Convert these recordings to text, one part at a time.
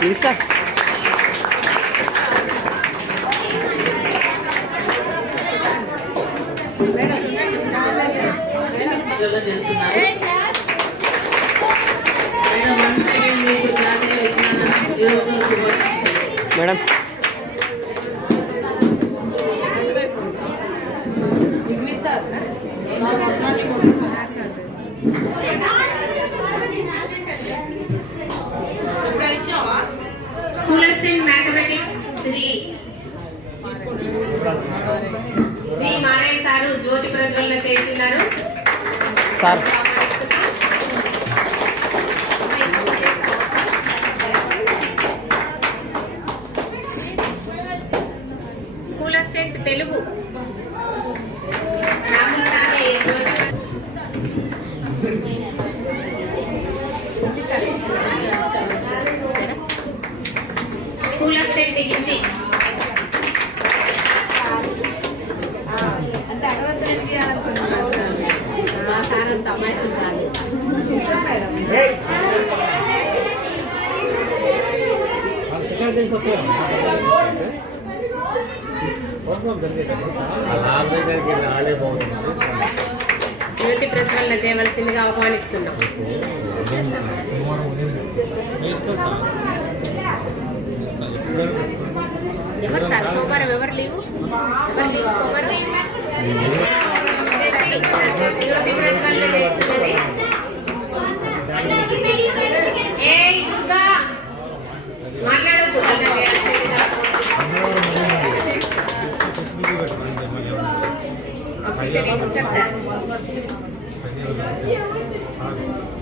Please sir. Madam School Assistant Mathematics Sri G. Maray Saru Jyoti Prajwalna చేస్తున్నారు sir. School Assistant Telugu Rahul సారే School Assistant Hindi జ్యోతి ప్రజ్వలన చేయవలసిందిగా ఆహ్వానిస్తున్నాం. ఎవరు sir సోమవారం ఎవరు లీవు సోమవారం జ్యోతి ప్రజ్వలన చేస్తున్నది. మాట్లాడదు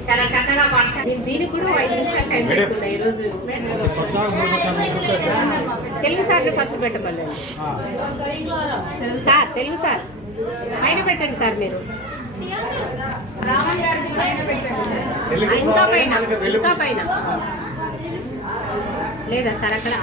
చాలా చక్కగా పాఠశాల దీనికి కూడా 5 నిమిషాలు టైం పెట్టుకున్నా ఈరోజు. తెలుగు సార్ ఫస్ట్ పెట్టబడలేదు సార్. తెలుగు సార్ పైన పెట్టండి సార్. మీరు రావణ్ గారికి పైన పెట్టండి. ఇంకా పైన లేదా సార్ అక్కడ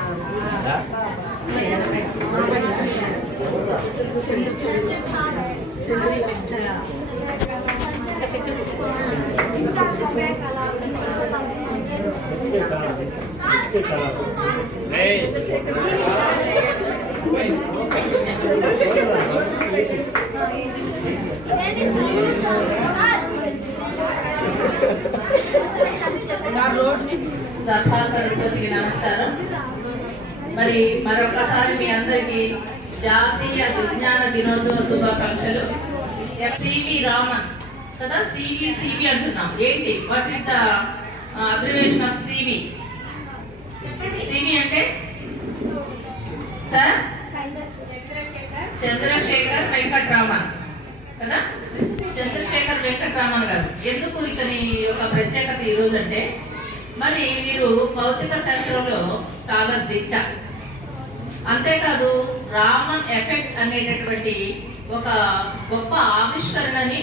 సభా సరస్వతికి నమస్కారం. మరి మరొకసారి మీ అందరికీ జాతీయ విజ్ఞాన దినోత్సవ శుభాకాంక్షలు. సివి రామన్ కదా, సివి అంటున్నాం. ఏంటి what is the abbreviation of CV? CV అంటే సార్ చంద్రశేఖర్ వెంకట్రామన్ కదా, చంద్రశేఖర్ వెంకట్రామన్ గారు. ఎందుకు ఇతని యొక్క ప్రత్యేకత ఈ రోజు అంటే, మరి వీరు భౌతిక శాస్త్రంలో చాలా దిట్ట. అంతేకాదు రామన్ ఎఫెక్ట్ అనేటటువంటి ఒక గొప్ప ఆవిష్కరణని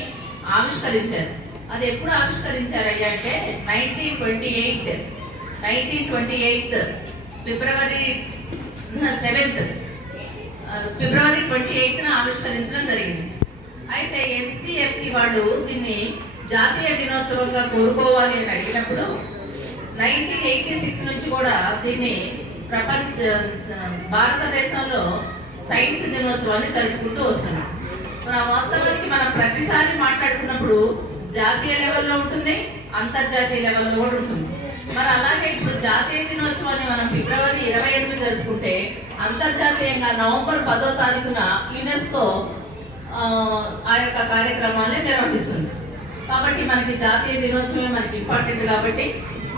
ఆవిష్కరించారు. అది ఎప్పుడు ఆవిష్కరించారయ్యా అంటే 1928 ఫిబ్రవరి 28న ఆవిష్కరించడం జరిగింది. అయితే ఎన్సిఎఫ్టి వాళ్ళు దీన్ని జాతీయ దినోత్సవంగా కోరుకోవాలి అని అడిగినప్పుడు 1986 నుంచి కూడా దీన్ని భారతదేశంలో సైన్స్ దినోత్సవాన్ని జరుపుకుంటూ వస్తున్నాం. వాస్తవానికి మనం ప్రతిసారి మాట్లాడుకున్నప్పుడు జాతీయ లెవెల్లో ఉంటుంది, అంతర్జాతీయ లెవెల్లో కూడా ఉంటుంది. మరి అలాగే ఇప్పుడు జాతీయ దినోత్సవాన్ని మనం ఫిబ్రవరి 28 జరుపుకుంటే, అంతర్జాతీయంగా నవంబర్ 10వ తారీఖున యునెస్కో ఆ యొక్క కార్యక్రమాన్ని నిర్వహిస్తుంది. కాబట్టి మనకి జాతీయ దినోత్సవం మనకి ఇంపార్టెంట్. కాబట్టి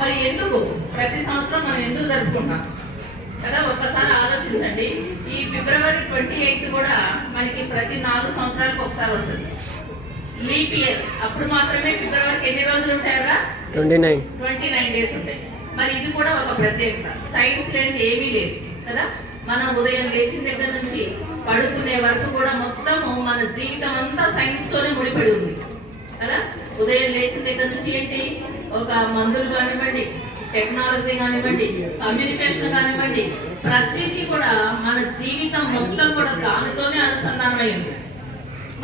మరి ఎందుకు ప్రతి సంవత్సరం మనం ఎందుకు జరుపుకుంటాం కదా, ఒక్కసారి ఆలోచించండి. ఈ ఫిబ్రవరి 28 కూడా మనకి ప్రతి 4 సంవత్సరాలకు ఒకసారి వస్తుంది. లీప్ ఇయర్ అప్పుడు మాత్రమే ఫిబ్రవరికి ఎన్ని రోజులు ఉంటాయరా? 29 డేస్ ఉంటాయి. మరి ఇది కూడా ఒక ప్రత్యేకత. సైన్స్ లేని ఏమీ లేదు కదా. మనం ఉదయం లేచిన దగ్గర నుంచి పడుకునే వరకు కూడా మొత్తము మన జీవితం అంతా సైన్స్ తోనే ముడిపడి ఉంది కదా. ఉదయం లేచిన దగ్గర నుంచి ఏంటి, ఒక మందులు కానివ్వండి, టెక్నాలజీ కానివ్వండి, కమ్యూనికేషన్ కానివ్వండి, ప్రతిదీ కూడా మన జీవితం మొత్తం కూడా దానితోనే అనుసంధానమై ఉంది.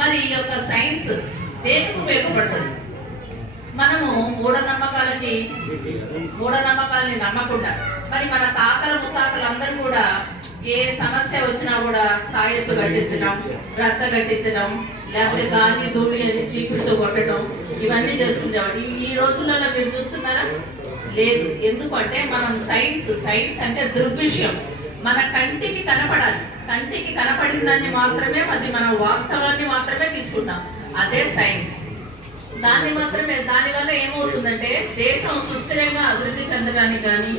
మరి ఈ యొక్క సైన్స్ దేనికి ఉపయోగపడుతుంది మనము మూఢనమ్మకాలని నమ్మకుండా మరి మన తాతల ముత్తాతలు అందరూ కూడా ఏ సమస్య వచ్చినా కూడా తాయెత్తు కట్టించడం, రచ్చ కట్టించడం, లేకపోతే గాలి ధూళి అని చీకులతో కొట్టడం, ఇవన్నీ చేస్తుండేవాడు. ఈ రోజులలో మీరు చూస్తున్నారా? లేదు. ఎందుకంటే మనం సైన్స్ అంటే దృగ్విషయం, మన కంటికి కనపడాలి. కంటికి కనపడిన దాన్ని మాత్రమే, అది మన వాస్తవాన్ని మాత్రమే తీసుకుంటాం. అదే సైన్స్. దానివల్ల ఏమవుతుందంటే దేశం సుస్థిరంగా అభివృద్ధి చెందడానికి కానీ,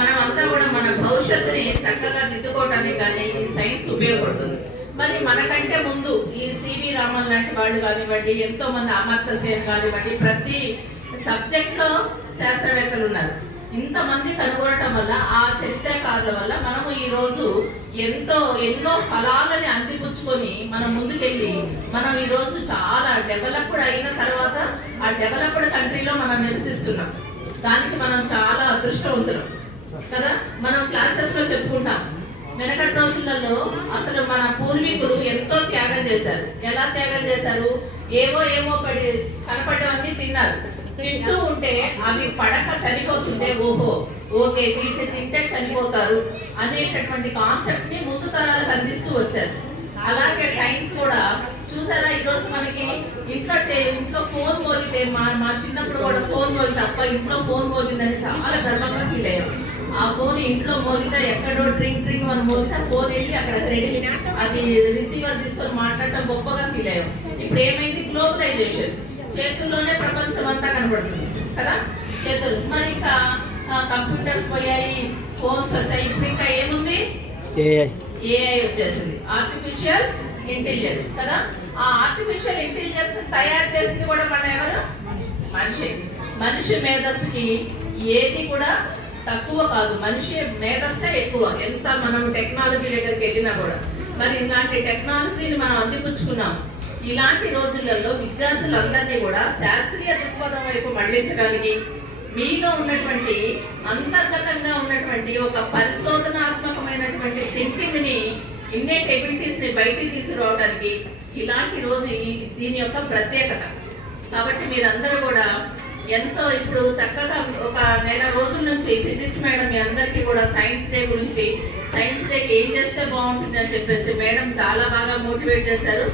మనం అంతా కూడా మన భవిష్యత్తుని చక్కగా దిద్దుకోవడానికి కానీ ఈ సైన్స్ ఉపయోగపడుతుంది. మరి మనకంటే ముందు ఈ సివి రామన్ లాంటి వాళ్ళు కానివ్వండి, ఎంతో మంది అమర్త్య సేన్ కానివ్వండి, ప్రతి సబ్జెక్ట్ లో శాస్త్రవేత్తలు ఉన్నారు. ఇంతమంది కనుగొనటం వల్ల, ఆ చరిత్రకారుల వల్ల మనము ఈ రోజు ఎన్నో ఫలాలని అందిపుచ్చుకొని మనం ముందుకెళ్ళి మనం ఈ రోజు చాలా డెవలప్డ్ అయిన తర్వాత ఆ డెవలప్డ్ కంట్రీలో మనం నివసిస్తున్నాం. దానికి మనం చాలా అదృష్టవంతులం కదా. మనం క్లాసెస్ లో చెప్పుకుంటాం, వెనకటి రోజులలో అసలు మన పూర్వీకులు ఎంతో త్యాగం చేశారు. ఎలా త్యాగం చేశారు? ఏవో కనపడేవన్నీ తిన్నారు. తింటూ ఉంటే అవి పడక చనిపోతుంటే ఓకే వీటిని తింటే చనిపోతారు అనేటటువంటి కాన్సెప్ట్ ని ముందు తరాలకు అందిస్తూ వచ్చారు. అలాగే సైన్స్ కూడా చూసారా, ఈ రోజు మనకి ఇంట్లో ఫోన్ మోగితే, మా చిన్నప్పుడు కూడా ఫోన్ మోగితే అప్ప ఇంట్లో ఫోన్ మోగిందని చాలా గర్వంగా ఫీల్ అయ్యాం. ఆ ఫోన్ ఇంట్లో మోగితే ఎక్కడో డ్రింక్ అని మోగితే ఫోన్ వెళ్ళి అక్కడ అది రిసీవర్ తీసుకొని మాట్లాడటం గొప్పగా ఫీల్ అయ్యాం. ఇప్పుడు ఏమైంది? గ్లోబలైజేషన్, చేతుల్లోనే ప్రపంచం అంతా కనబడుతుంది కదా, చేతులు. మరి ఇంకా కంప్యూటర్స్ పోయాయి, ఫోన్స్ వచ్చాయి. ఇప్పుడు ఇంకా ఏముంది? ఏఐ వచ్చేసింది, ఆర్టిఫిషియల్ ఇంటెలిజెన్స్ కదా. ఆ ఆర్టిఫిషియల్ ఇంటెలిజెన్స్ తయారు చేసింది కూడా మన ఎవరు? మనిషి మేధస్సుకి ఏది కూడా తక్కువ కాదు, మనిషి మేధస్సే ఎక్కువ. ఎంత మనం టెక్నాలజీ దగ్గరికి వెళ్ళినా కూడా మరి ఇలాంటి టెక్నాలజీని మనం అందిపుచ్చుకున్నాం. ఇలాంటి రోజులలో విద్యార్థులందరినీ కూడా శాస్త్రీయ దృక్పథం వైపు మళ్లించడానికి, మీలో ఉన్నటువంటి అంతర్గతంగా ఉన్నటువంటి ఒక పరిశోధనాత్మకమైనటువంటి థింకింగ్ ని, ఇన్నెట్ ఎబిలిటీస్ ని బయటికి తీసుకురావడానికి ఇలాంటి రోజు దీని యొక్క ప్రత్యేకత. కాబట్టి మీరందరూ కూడా ఎంతో ఇప్పుడు చక్కగా ఒక నెల రోజుల నుంచి ఫిజిక్స్ మేడం మీ అందరికీ కూడా సైన్స్ డే గురించి, సైన్స్ డేకి ఏం చేస్తే బాగుంటుంది అని చెప్పేసి మేడం చాలా బాగా మోటివేట్ చేశారు.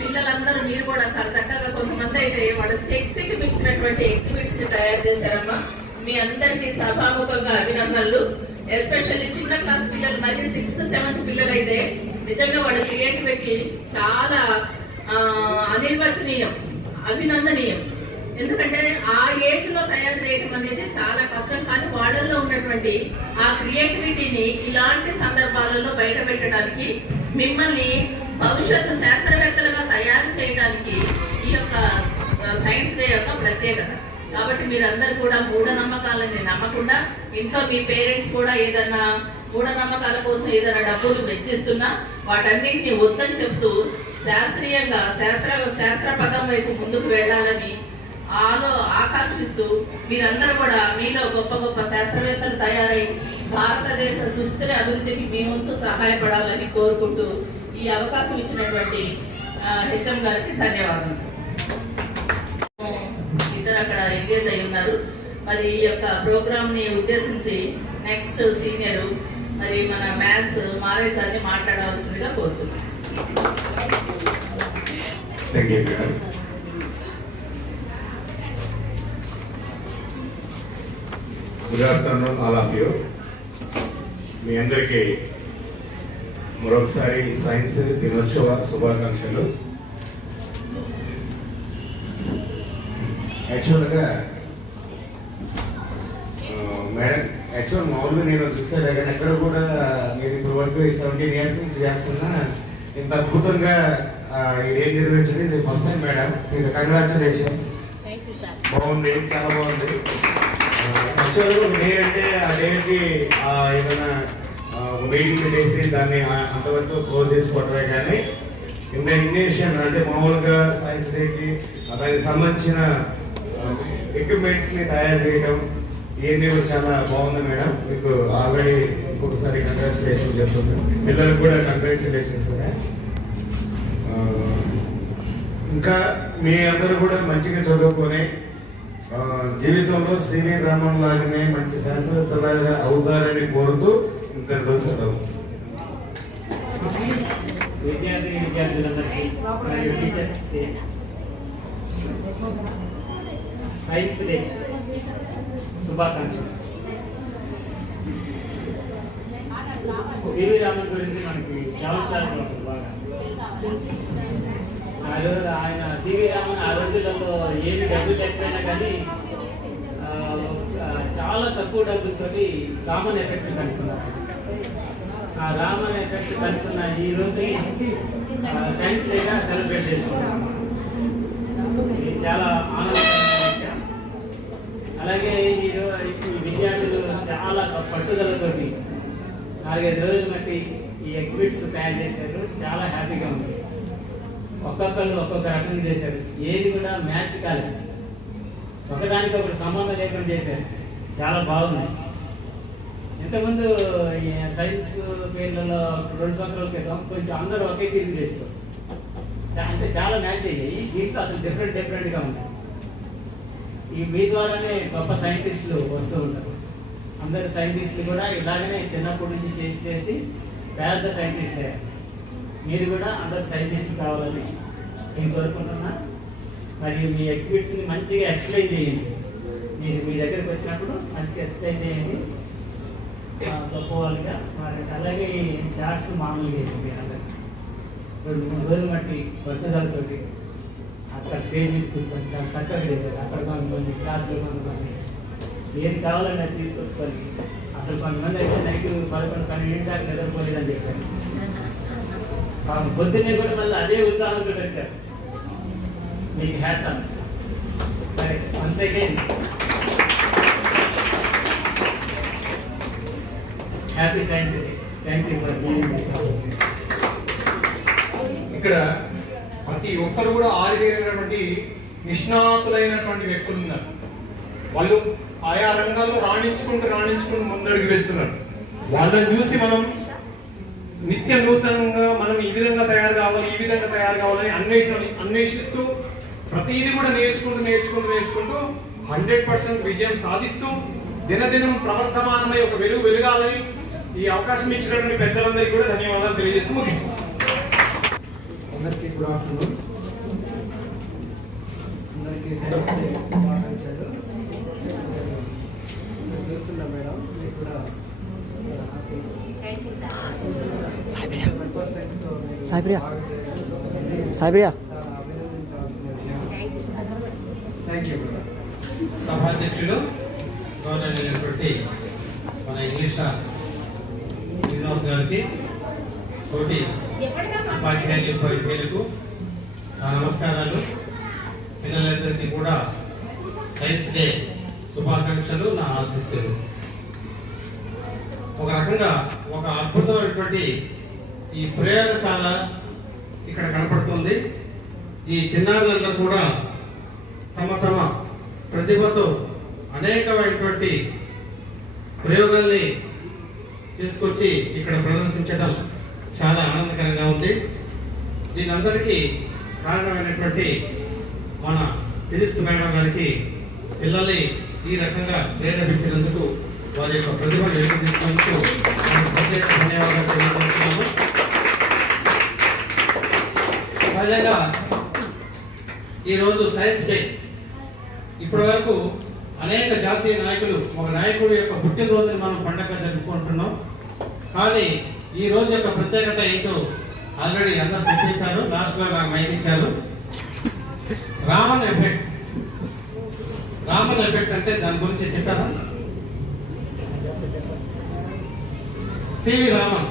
పిల్లలందరూ మీరు కూడా చాలా చక్కగా, కొంతమంది అయితే వాళ్ళ శక్తికి మించినటువంటి ఎగ్జిబిట్స్ ని తయారు చేశారమ్మా. మీ అందరికీ సభాముఖంగా అభినందనలు. ఎస్పెషల్లీ చిన్న క్లాస్ పిల్లలు, మరి 6th 7th పిల్లలు అయితే నిజంగా వాళ్ళ క్రియేటివిటీ చాలా అనిర్వచనీయం, అభినందనీయం. ఎందుకంటే ఆ ఏజ్ లో తయారు చేయడం అనేది చాలా కష్టం. కానీ వాళ్ళల్లో ఉన్నటువంటి ఆ క్రియేటివిటీని ఇలాంటి సందర్భాలలో బయట పెట్టడానికి, మిమ్మల్ని భవిష్యత్తు శాస్త్రవేత్తలుగా తయారు చేయడానికి ఈ యొక్క సైన్స్ డే యొక్క ప్రత్యేకత. కాబట్టి మీరందరూ కూడా మూఢనమ్మకాలని నమ్మకుండా, ఇంట్లో మీ పేరెంట్స్ కూడా ఏదన్నా మూఢనమ్మకాల కోసం ఏదైనా డబ్బులు వెచ్చిస్తున్నా వాటన్నింటినీ వద్దని చెప్తూ శాస్త్రీయంగా శాస్త్ర పదం వైపు ముందుకు వెళ్ళాలని ఆకాంక్షిస్తూ మీరందరూ కూడా మీలో గొప్ప గొప్ప శాస్త్రవేత్తలు తయారై భారతదేశ సుస్థిర అభివృద్ధికి మీ వంతు సహాయపడాలని కోరుకుంటూ ఈ అవకాశం ఇచ్చినటువంటి హెచ్ఎం గారికి ధన్యవాదాలు. ఇద్దరు అక్కడ ఎంగేజ్ అయి ఉన్నారు. మరి ఈ యొక్క ప్రోగ్రామ్ ని ఉద్దేశించి నెక్స్ట్ సీనియర్ మరి మన మ్యాథ్స్ మారే సార్ని మాట్లాడవలసిందిగా కోరుతున్నాం. Good afternoon all of you. మీ అందరికీ మరొకసారి సైన్స్ దినోత్సవ శుభాకాంక్షలు. యాక్చువల్గా మేడం, మామూలుగా నేను చూస్తే దగ్గర ఎక్కడ కూడా మీరు ఇప్పుడు వరకు 17 years నుంచి చేస్తున్నా ఇంత అద్భుతంగా ఏం నిర్వహించండి. ఇది ఫస్ట్ టైం మేడం, మీకు కంగ్రాచులేషన్స్. బాగుంది, చాలా బాగుంది. యాక్చువల్గా నేనంటే ఆ డేకి ఏదైనా వెయిటింగ్ పెట్టేసి దాన్ని అంతవరకు క్లోజ్ చేసుకోవటమే, కానీ ఇండియేషన్ అంటే మామూలుగా సైన్స్ డేకి దానికి సంబంధించిన ఎక్విప్మెంట్స్ని తయారు చేయడం ఇవన్నీ చాలా బాగుంది మేడం. మీకు ఆల్రెడీ ఇంకొకసారి కంగ్రాచులేషన్ చెప్తున్నాను. పిల్లలకు కూడా కంగ్రాచులేషన్స్. ఇంకా మీ అందరూ కూడా మంచిగా చదువుకొని జీవితంలో సివి రామన్ లాగానే మంచి శాస్త్రవేత్తలాగా అవుతారని కోరుతూ ఇక్కడ రోజు విద్యార్థులందరికీ మరియు టీచర్స్ డే, సైన్స్ డే శుభాకాంక్షలు. సివి రామన్ గురించి మనకి 7th క్లాస్ లో ఉంటుంది బాగా. ఆయన సివి రామన్ ఆ రోజులలో ఏమి డబ్బులు లేకపోయినా కానీ చాలా తక్కువ డబ్బులతోటి రామన్ ఎఫెక్ట్ కనుక్కున్నారు. ఆ రామన్ ఎఫెక్ట్ కనుక్కున్న ఈ రోజుని సైన్స్ డేగా సెలబ్రేట్ చేసుకున్నాం. ఇది చాలా ఆనందకరమైన విషయం. అలాగే ఈ విద్యార్థులు చాలా పట్టుదలతోటి 4-5 రోజులు బట్టి ఈ ఎగ్జిబిట్స్ తయారు చేశారు. చాలా హ్యాపీగా ఉంది. ఒక్కొక్కరు ఒక్కొక్క రకంగా చేశారు. ఏది కూడా మ్యాచ్ కాలేదు. ఒకదానికి ఒకటి సంబంధం లేకుండా చేశారు. చాలా బాగున్నాయి. ఇంతకుముందు ఈ సైన్స్ ఫీల్డ్లో 2 సంవత్సరాల క్రితం కొంచెం అందరూ ఒకే తీరు చేస్తారు. అంటే చాలా మ్యాచ్ అయ్యాయి. దీంట్లో అసలు డిఫరెంట్గా ఉంటాయి. ఈ మీ ద్వారానే గొప్ప సైంటిస్టులు వస్తూ ఉంటారు. అందరు సైంటిస్టులు కూడా ఇలాగనే చిన్నప్పటి నుంచి చేసి పెద్ద సైంటిస్ట్ అయ్యారు. మీరు కూడా అందరు సైంటిస్టులు కావాలని నేను కోరుకుంటున్నా. మరియు మీ ఎగ్జిబిట్స్ని మంచిగా ఎక్స్ప్లెయిన్ చేయండి. మీరు మీ దగ్గరికి వచ్చినప్పుడు మంచిగా ఎక్స్ప్లెయిన్ చేయండి. గొప్ప వాళ్ళుగా మారండి. అలాగే ఈ చార్ట్స్ మామూలుగా మీ అందరికి 2-3 రోజులు మట్టి పట్టుదలతోటి అక్కడ స్టేజ్ మీద కూర్చొని చాలా చక్కగా చేశారు. అక్కడ కొంతమంది క్లాసులు కొంతమంది ఏది కావాలని అది తీసుకొచ్చుకొని అసలు కొంతమంది అయితే నైట్ 11-12 దాకా నిద్రపోలేదని చెప్పారు. పొద్దున్నే కూడా మళ్ళీ అదే ఉత్సాహంతో వచ్చారు. మీకు హ్యాట్స్ ఆఫ్. సరే, once again happy science day. Thank you for being this. ఇక్కడ ప్రతి ఒక్కరు కూడా ఆరితేరినటువంటి నిష్ణాతులైనటువంటి వ్యక్తులు ఉన్నారు. వాళ్ళు ఆయా రంగాల్లో రాణించుకుంటూ ముందడుగు వేస్తున్నారు. వాళ్ళని చూసి మనం నిత్య నూతనంగా మనం ఈ విధంగా తయారు కావాలని అన్వేషిస్తూ ప్రతిదీ కూడా నేర్చుకుంటూ 100% విజయం సాధిస్తూ దినదినం ప్రవర్తమానమై ఒక వెలుగాలని ఈ అవకాశం ఇచ్చినటువంటి పెద్దలందరికీ కూడా ధన్యవాదాలు తెలియజేసి ముగిస్తున్నాం. అందరికీ గుడ్ ఆఫ్టర్నూన్. అందరికీ శుభాకాంక్షలు. చూస్తున్నా మేడం, మీకు కూడా సాయిప్రియా థ్యాంక్ యూ. సభాధ్యక్షులు గౌరవనీయులైనటువంటి మన ఇంగ్లీష్ శ్రీనివాస్ గారికి, తోటి ఉపాధ్యాయులకు నా నమస్కారాలు. పిల్లలందరికీ కూడా సైన్స్ డే శుభాకాంక్షలు, నా ఆశీస్సులు. ఒక రకంగా ఒక అద్భుతమైనటువంటి ఈ ప్రయోగశాల ఇక్కడ కనపడుతుంది. ఈ చిన్నారులందరూ కూడా తమ ప్రతిభతో అనేకమైనటువంటి ప్రయోగాల్ని తీసుకొచ్చి ఇక్కడ ప్రదర్శించడం చాలా ఆనందకరంగా ఉంది. దీని అందరికీ కారణమైనటువంటి మన ఫిజిక్స్ మేడం గారికి పిల్లల్ని ఈ రకంగా ప్రేరేపించినందుకు, వారి యొక్క ప్రతిభను వెలికితీసినందుకు ప్రత్యేక ధన్యవాదాలు తెలియజేస్తున్నాము. సహజంగా ఈరోజు సైన్స్ డే. ఇప్పటి వరకు అనేక జాతీయ నాయకులు, ఒక నాయకుడి యొక్క పుట్టినరోజుని మనం పండగ జరుపుకుంటున్నాం. కానీ ఈ రోజు యొక్క ప్రత్యేకత ఏంటో ఆల్రెడీ అందరూ చెప్పేశారు. లాస్ట్లో నాకు మైక్ ఇచ్చారు. రామన్ ఎఫెక్ట్ అంటే దాని గురించి చెప్పారా? సివి రామన్,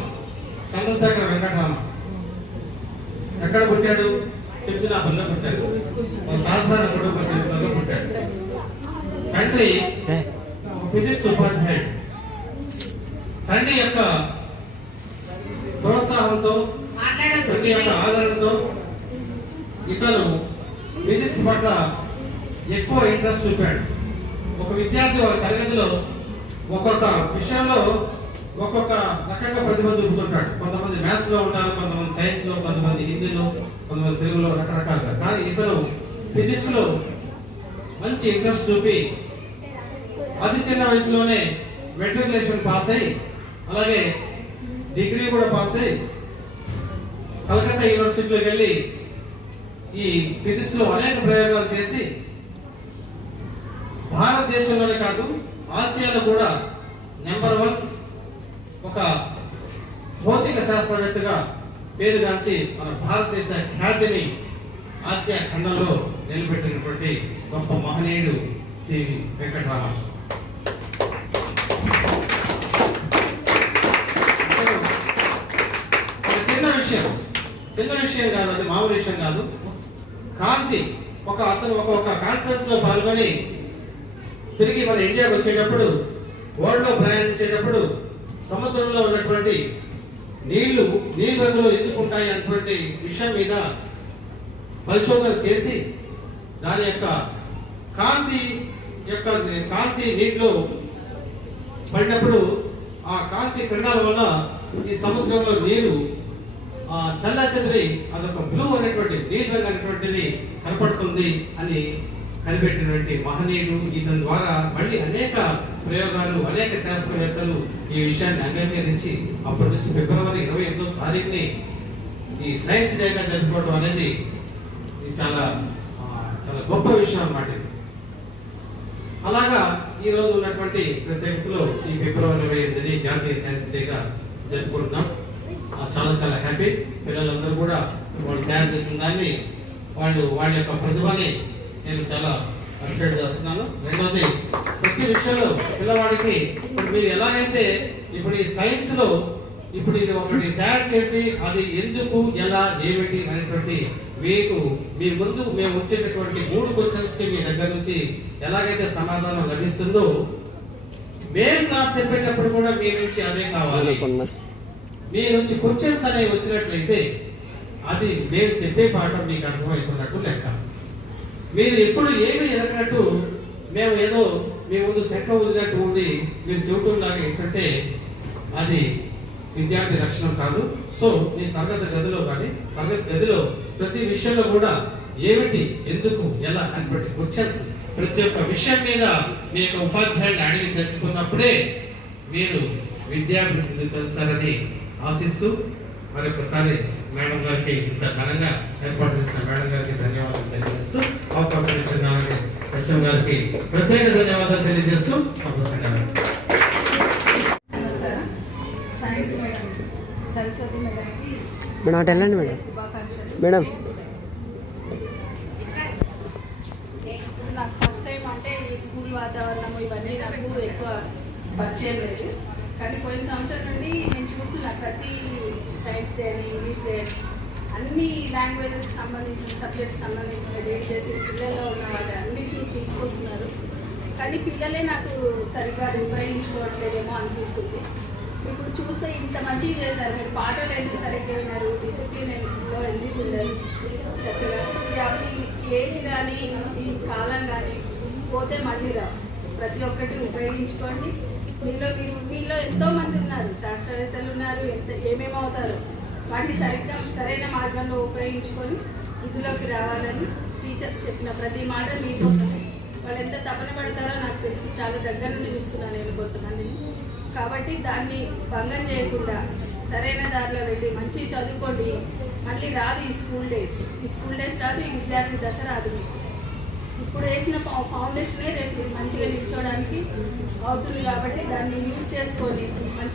చంద్రశేఖర వెంకటరామన్ ఎక్కడ పుట్టాడు? తెలిసినాపల్లిలో పుట్టాడు. సాధారణ కుటుంబ జీవితంలో పుట్టాడు. తండ్రి ఫిజిక్స్ ఉపాధ్యాయుడు. తండ్రి యొక్క ప్రోత్సాహంతో, తండ్రి యొక్క ఆదరణతో ఇతను ఫిజిక్స్ పట్ల ఎక్కువ ఇంట్రెస్ట్ చూపాడు. ఒక విద్యార్థి ఒక తరగతిలో ఒక్కొక్క విషయంలో ఒక్కొక్క రకంగా ప్రతిభ చూపుతుంటాడు. కొంతమంది మ్యాథ్స్ లో ఉంటారు, కొంతమంది సైన్స్ లో, కొంతమంది హిందీలో, కొంతమంది తెలుగులో, రకరకాలుగా. కానీ ఇతను ఫిజిక్స్ లో మంచి ఇంట్రెస్ట్ చూపి అతి చిన్న వయసులోనే మెట్రికులేషన్ పాస్ అయ్యి అలాగే డిగ్రీ కూడా పాస్ అయ్యి కలకత్తా యూనివర్సిటీలోకి వెళ్ళి ఈ ఫిజిక్స్ లో అనేక ప్రయోగాలు చేసి భారతదేశంలోనే కాదు ఆసియాలో కూడా నెంబర్ 1 ఒక భౌతిక శాస్త్రవేత్తగా పేరుగాంచి మన భారతదేశ ఖ్యాతిని ఆసియా ఖండంలో నిలబెట్టినటువంటి గొప్ప మహనీయుడు సివి వెంకటరామన్. చిన్న విషయం కాదు, అది మామూలు విషయం కాదు. కాంతి అతను ఒక కాన్ఫరెన్స్ లో పాల్గొని తిరిగి మన ఇండియాకి వచ్చేటప్పుడు వరల్డ్ లో ప్రయాణించేటప్పుడు సముద్రంలో ఉన్నటువంటి నీళ్లు రంగులో ఎందుకుంటాయి అన్నటువంటి విషయం మీద పరిశోధన చేసి దాని యొక్క కాంతి నీటిలో పడినప్పుడు ఆ కాంతి కిరణాల వల్ల ఈ సముద్రంలో నీరు చల్లా చెదిరి అదొక బ్లూ అనేటువంటి నీలి రంగు అనేటువంటిది కనపడుతుంది అని కనిపెట్టినటువంటి మహనీయుడు. ఇతని ద్వారా మళ్ళీ అనేక ప్రయోగాలు అనేక శాస్త్రవేత్తలు ఈ విషయాన్ని అంగీకరించి అప్పటి నుంచి ఫిబ్రవరి 28వ తారీఖుని ఈ సైన్స్ డేగా జరుపుకోవడం అనేది చాలా చాలా గొప్ప విషయం అన్నమాట. అలాగా ఈ రోజు ఉన్నటువంటి ప్రత్యేకతలో ఈ ఫిబ్రవరి 28ని జాతీయ సైన్స్ డేగా జరుపుకుంటున్నాం. చాలా చాలా హ్యాపీ. పిల్లలందరూ కూడా వాళ్ళు తయారు చేసిన దాన్ని వాళ్ళ యొక్క ప్రతిభని నేను చాలా అప్డేట్ చేస్తున్నాను. రెండోది ప్రతి విషయంలో పిల్లవాడికి ఇప్పుడు మీరు ఎలాగైతే ఇప్పుడు ఈ సైన్స్ లో ఇప్పుడు ఇది ఒకటి తయారు చేసి అది ఎందుకు ఎలా ఏమిటి అనేటువంటి మీ ముందు మేము వచ్చేటటువంటి 3 క్వశ్చన్స్ కి మీ దగ్గర నుంచి ఎలాగైతే సమాధానం లభిస్తుందో మేము క్లాస్ చెప్పేటప్పుడు కూడా మీ నుంచి అదే కావాలి. మీ నుంచి క్వశ్చన్స్ అనేవి వచ్చినట్లయితే అది మేము చెప్పే పాఠం మీకు అర్థమవుతున్నట్టు లెక్క. మీరు ఎప్పుడు ఏమి ఎరగనట్టు మేము ఏదో మీ ముందు శంఖ వదిలినట్టు ఉండి మీరు చెబుతుండగా ఏంటంటే అది విద్యార్థి లక్షణం కాదు. సో మీ తరగతి గదిలో ప్రతి విషయంలో కూడా ఏమిటి ఎందుకు ఎలా అనేటువంటి క్వశ్చన్స్ ప్రతి ఒక్క విషయం మీద మీ యొక్క ఉపాధ్యాయుని అడిగి తెలుసుకున్నప్పుడే మీరు విద్యాభివృద్ధి చెందుతారని ఆశిస్తూ మరొకసారి మేడం గారికి ఇంత ఘనంగా ఏర్పాటు చేసిన మేడం గారికి ధన్యవాదాలు తెలియజేస్తూ అవకాశం ఇచ్చిన హెచ్ఎం గారికి ప్రత్యేక ధన్యవాదాలు తెలియజేస్తూ అవకాశం సైన్స్ మేడం సరస్వతి మేడంకి మేడం అటు వెళ్ళండి మేడం. మేడం నాకు ఫస్ట్ టైం అంటే ఈ స్కూల్ వాతావరణం ఇవన్నీ నాకు ఎక్కువ పరిచయం లేదు. కానీ పోయిన సంవత్సరం నుండి నేను చూస్తున్నా ప్రతి సైన్స్ డే అని ఇంగ్లీష్ డే అన్ని లాంగ్వేజెస్ సంబంధించిన సబ్జెక్ట్స్ సంబంధించిన డేట్ చేసి పిల్లల్లో ఉన్న వాళ్ళు అన్నింటినీ తీసుకొస్తున్నారు. కానీ పిల్లలే నాకు సరిగ్గా ఉపయోగించుకోవట్లేదేమో అనిపిస్తుంది. ఇప్పుడు చూస్తే ఇంత మంచిగా చేశారు. మీరు పాటలు ఎందుకు సరిగ్గా విన్నారు, డిసిప్లిన్ ఎందులో ఎందుకు ఉన్నారు చక్కగా. అవి ఏజ్ కానీ ఈ కాలం కానీ పోతే మళ్ళీ రావు. ప్రతి ఒక్కటి ఉపయోగించుకోండి. మీలో ఎంతో మంది ఉన్నారు, శాస్త్రవేత్తలు ఉన్నారు, ఏమేమి అవుతారు. వాటిని సరైన మార్గంలో ఉపయోగించుకొని ఇందులోకి రావాలని టీచర్స్ చెప్పిన ప్రతి మాట మీకోసమే. వాళ్ళు ఎంత తపన పడతారో నాకు తెలిసి చాలా దగ్గర నుండి చూస్తున్నాను నేను కొంతమందిని. కాబట్టి దాన్ని భంగం చేయకుండా సరైన దారిలో వెళ్ళి మంచి చదువుకోండి. మళ్ళీ రాదు ఈ స్కూల్ డేస్ రాదు, ఈ విద్యార్థి దశ రాదు. ఇప్పుడు వేసిన ఫౌండేషనే రేపు మంచిగా నిల్చోడానికి అవుతుంది. కాబట్టి దాన్ని యూజ్ చేసుకొని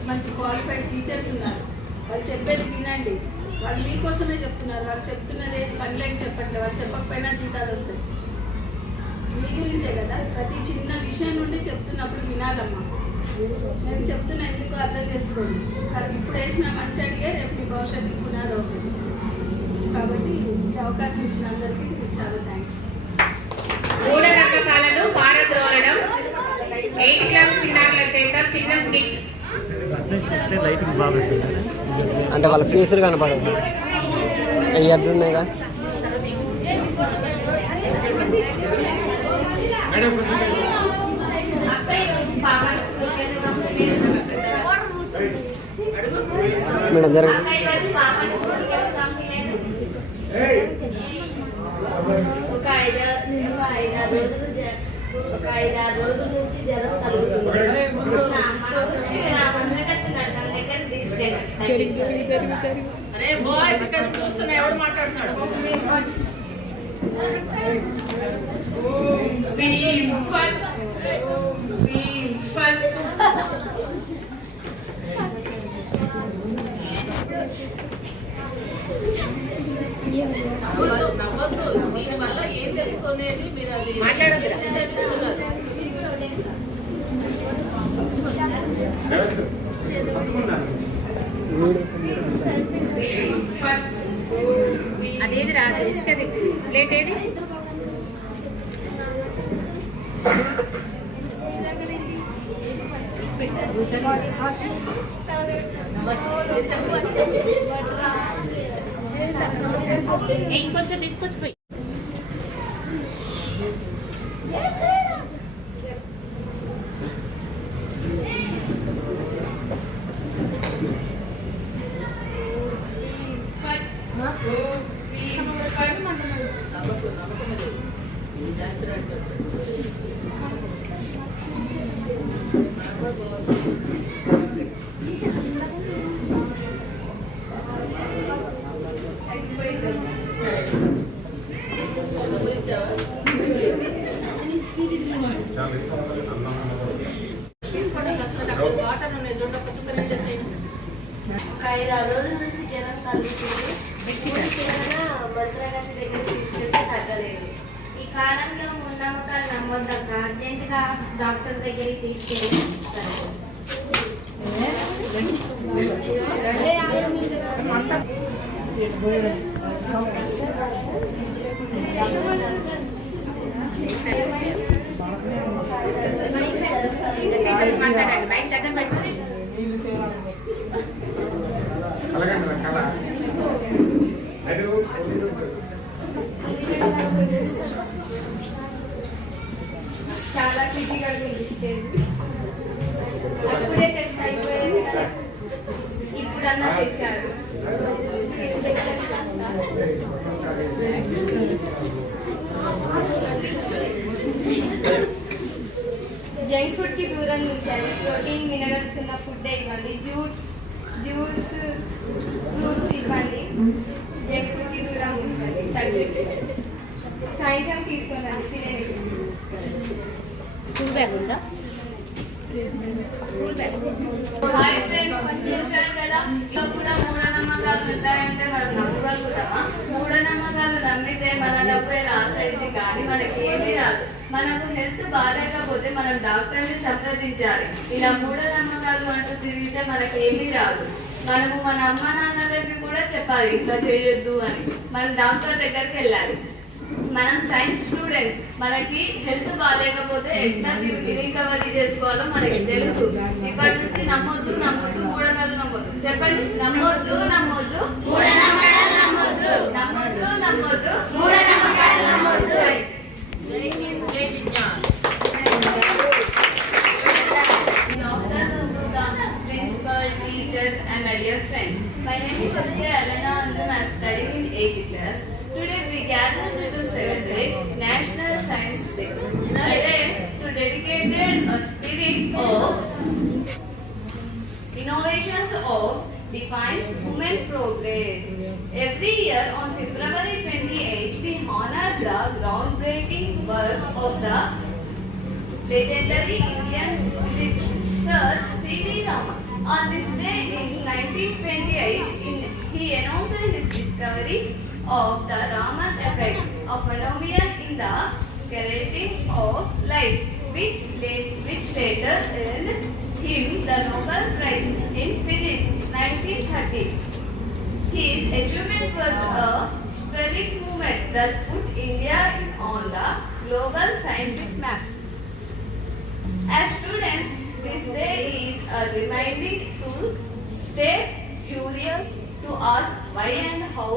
మంచి క్వాలిఫైడ్ టీచర్స్ ఉన్నారు. వాళ్ళు చెప్పేది వినండి. వాళ్ళు మీకోసమే చెప్తున్నారు. వాళ్ళు చెప్తున్నది పనిలేక చెప్పట్లేదు. వాళ్ళు చెప్పకపోయినా జీతాలు వస్తాయి. మీ గురించే కదా. ప్రతి చిన్న విషయం నుండి చెప్తున్నప్పుడు వినాలమ్మా. నేను చెప్తున్నా ఎందుకు అర్థం చేసుకోండి. ఇప్పుడు వేసిన మంచి అడిగే రేపు మీ భవిష్యత్తు పునాది అవుతుంది. కాబట్టి ఈ అవకాశం ఇచ్చిన అందరికీ చాలా థ్యాంక్స్. మూఢ నమ్మకాలను పారద్రోలడం 8th క్లాస్ చిన్నారుల చేత చిన్న స్కిట్. అంటే వాళ్ళ ఫేసులు కనపడదు. అవి అడ్డున్నాయిగా. మేడం జరగదు. ఒక 5 రోజులు 5-6 రోజుల నుంచి జ్వరం కలుగుతుంది. అరే బాయ్స్ ఇక్కడ చూస్తున్నా ఎవడు మాట్లాడుతున్నాడు? నవ్వద్దు. దీని వల్ల ఏం తెలుసుకునేది మీరు అది మాట్లాడొద్దురా. అదేది రాదు ఇసుకది ప్లేట్ ఏది? ఇంకొంచెం తీసుకొచ్చిపోయి వాటర్ ఉన్నాయి చూడండి, ఒక చుక్క నీళ్ళు వేసేయండి. 5-6 రోజుల నుంచి జ్వరం కలుగుతుంది. భద్రకాశి దగ్గర తీసుకెళ్తే తగ్గలేదు. ఈ కాలంలో మూఢనమ్మకాలు నమ్మొద్దక్క. అర్జెంటుగా డాక్టర్ దగ్గరికి తీసుకెళ్ళి మాట్లాడండి. బయట దగ్గర పెట్టుకుని చాలా క్రిటికల్ ఇచ్చేది. అప్పుడే టెస్ట్ అయిపోయేది కదా, ఇప్పుడన్నా తెచ్చారు. జంక్ ఫుడ్ కి దూరంగా ఉంచాలి. ప్రోటీన్ మినరల్స్ ఉన్న ఫుడ్ ఇవ్వండి. జ్యూస్ ఫ్రూట్స్ ఇవ్వండి. జంక్ ఫుడ్ కి దూరంగా ఉంచాలి. తగ్గింది. సాయంత్రం తీసుకోండి తినేది. స్కూల్ బ్యాగ్ ఉందా? హాయ్ ఫ్రెండ్స్, చూసారు కదా, ఇంకా కూడా మూఢనమ్మకాలు ఉంటాయంటే మనం నమ్మగలుగుతామా? మూఢనమ్మకాలు నమ్మితే మన డబ్బే లాస్ అయింది కానీ మనకి ఏమీ రాదు. మనకు హెల్త్ బాగాలేకపోతే మనం డాక్టర్ని సంప్రదించాలి. ఇలా మూఢనమ్మకాలు అంటూ తిరిగితే మనకి ఏమీ రాదు. మనము మన అమ్మ నాన్నలకి కూడా చెప్పాలి ఇట్లా చేయొద్దు అని. మనం డాక్టర్ దగ్గరికి వెళ్ళాలి. మనం సైన్స్ స్టూడెంట్స్, మనకి హెల్త్ బాగాలేకపోతే ఎట్లా రికవరీ చేసుకోవాలో మనకి తెలుసు. ఇప్పటి నుంచి నమ్మొద్దు మూఢనమ్మకాలు నమ్మొద్దు. చెప్పండి, నమ్మొద్దు మూఢనమ్మకాలు నమ్మొద్దు. నమ్మొద్దు మూఢనమ్మకాలు నమ్మొద్దు. జై హింద్, జై Vignan. Dr. Nubruda, principal, teachers and my dear friends. My name is Vijay Alana and I am studying in 8th class. Today we gathered to celebrate National Science Day. A day to dedicate a spirit of innovations of defines human progress. Every year on February 28, we honor the groundbreaking work of the legendary Indian physicist Sir C.V. Raman. On this day in 1928, he announced his discovery of the Raman effect, a phenomenon in the creating of light, which later earned him the Nobel Prize in Physics 1930. His achievement was a historic movement that put India on the global scientific map. As students, this day is a reminding to stay curious, to ask why and how,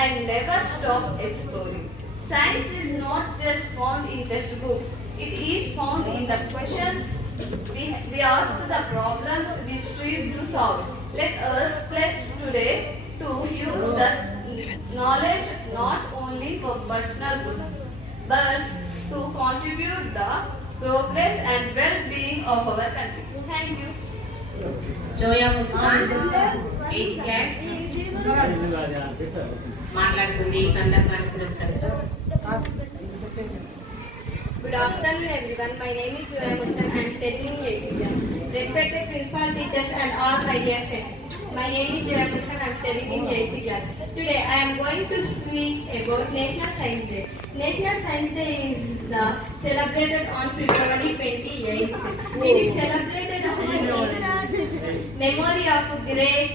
and never stop exploring. Science is not just found in textbooks, it is found in the questions we ask, the problems we strive to solve. Let us pledge today to use that knowledge not only for personal good, but to contribute the progress and well-being of our country. Thank you. Zoya Muskan 8th class మాట్లాడుతుంది ఈ సందర్భాన్ని పురస్కరించుకొని. Good afternoon everyone. My name is Joya Muskan. I am studying in 8th class. Respected principal, teachers and all my dear friends. My name is Joya Muskan. I am studying in 8th class. Today I am going to speak about National Science Day. National Science Day is celebrated on February 28th. It is celebrated on memory of great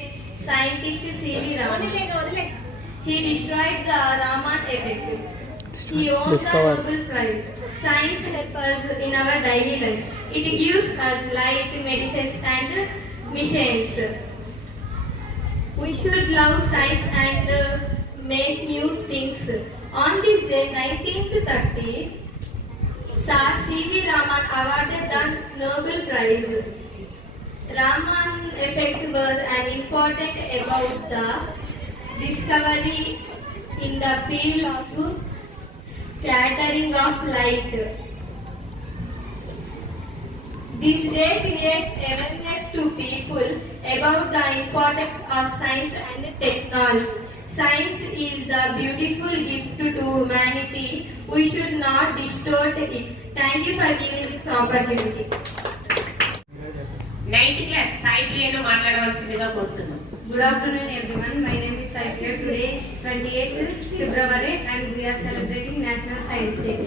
scientist C.V. Raman. He destroyed the Raman effect. He owns the Nobel Prize. Science helps us in our daily life. It gives us light, medicines and machines. We should love science and make new things. On this day, 1930, Sir C.V. Raman awarded the Nobel Prize. Raman effect was an important about the discovery in the field of scattering of light. This day creates awareness to people about the importance of science and technology. Science is the beautiful gift to humanity. We should not distort it. Thank you for giving this opportunity. 9th class సాయిప్రియను మాట్లాడవలసిందిగా కోరుతున్నాం. Good afternoon everyone. My name is Saikya. Today is 28th February and we are celebrating National Science Day.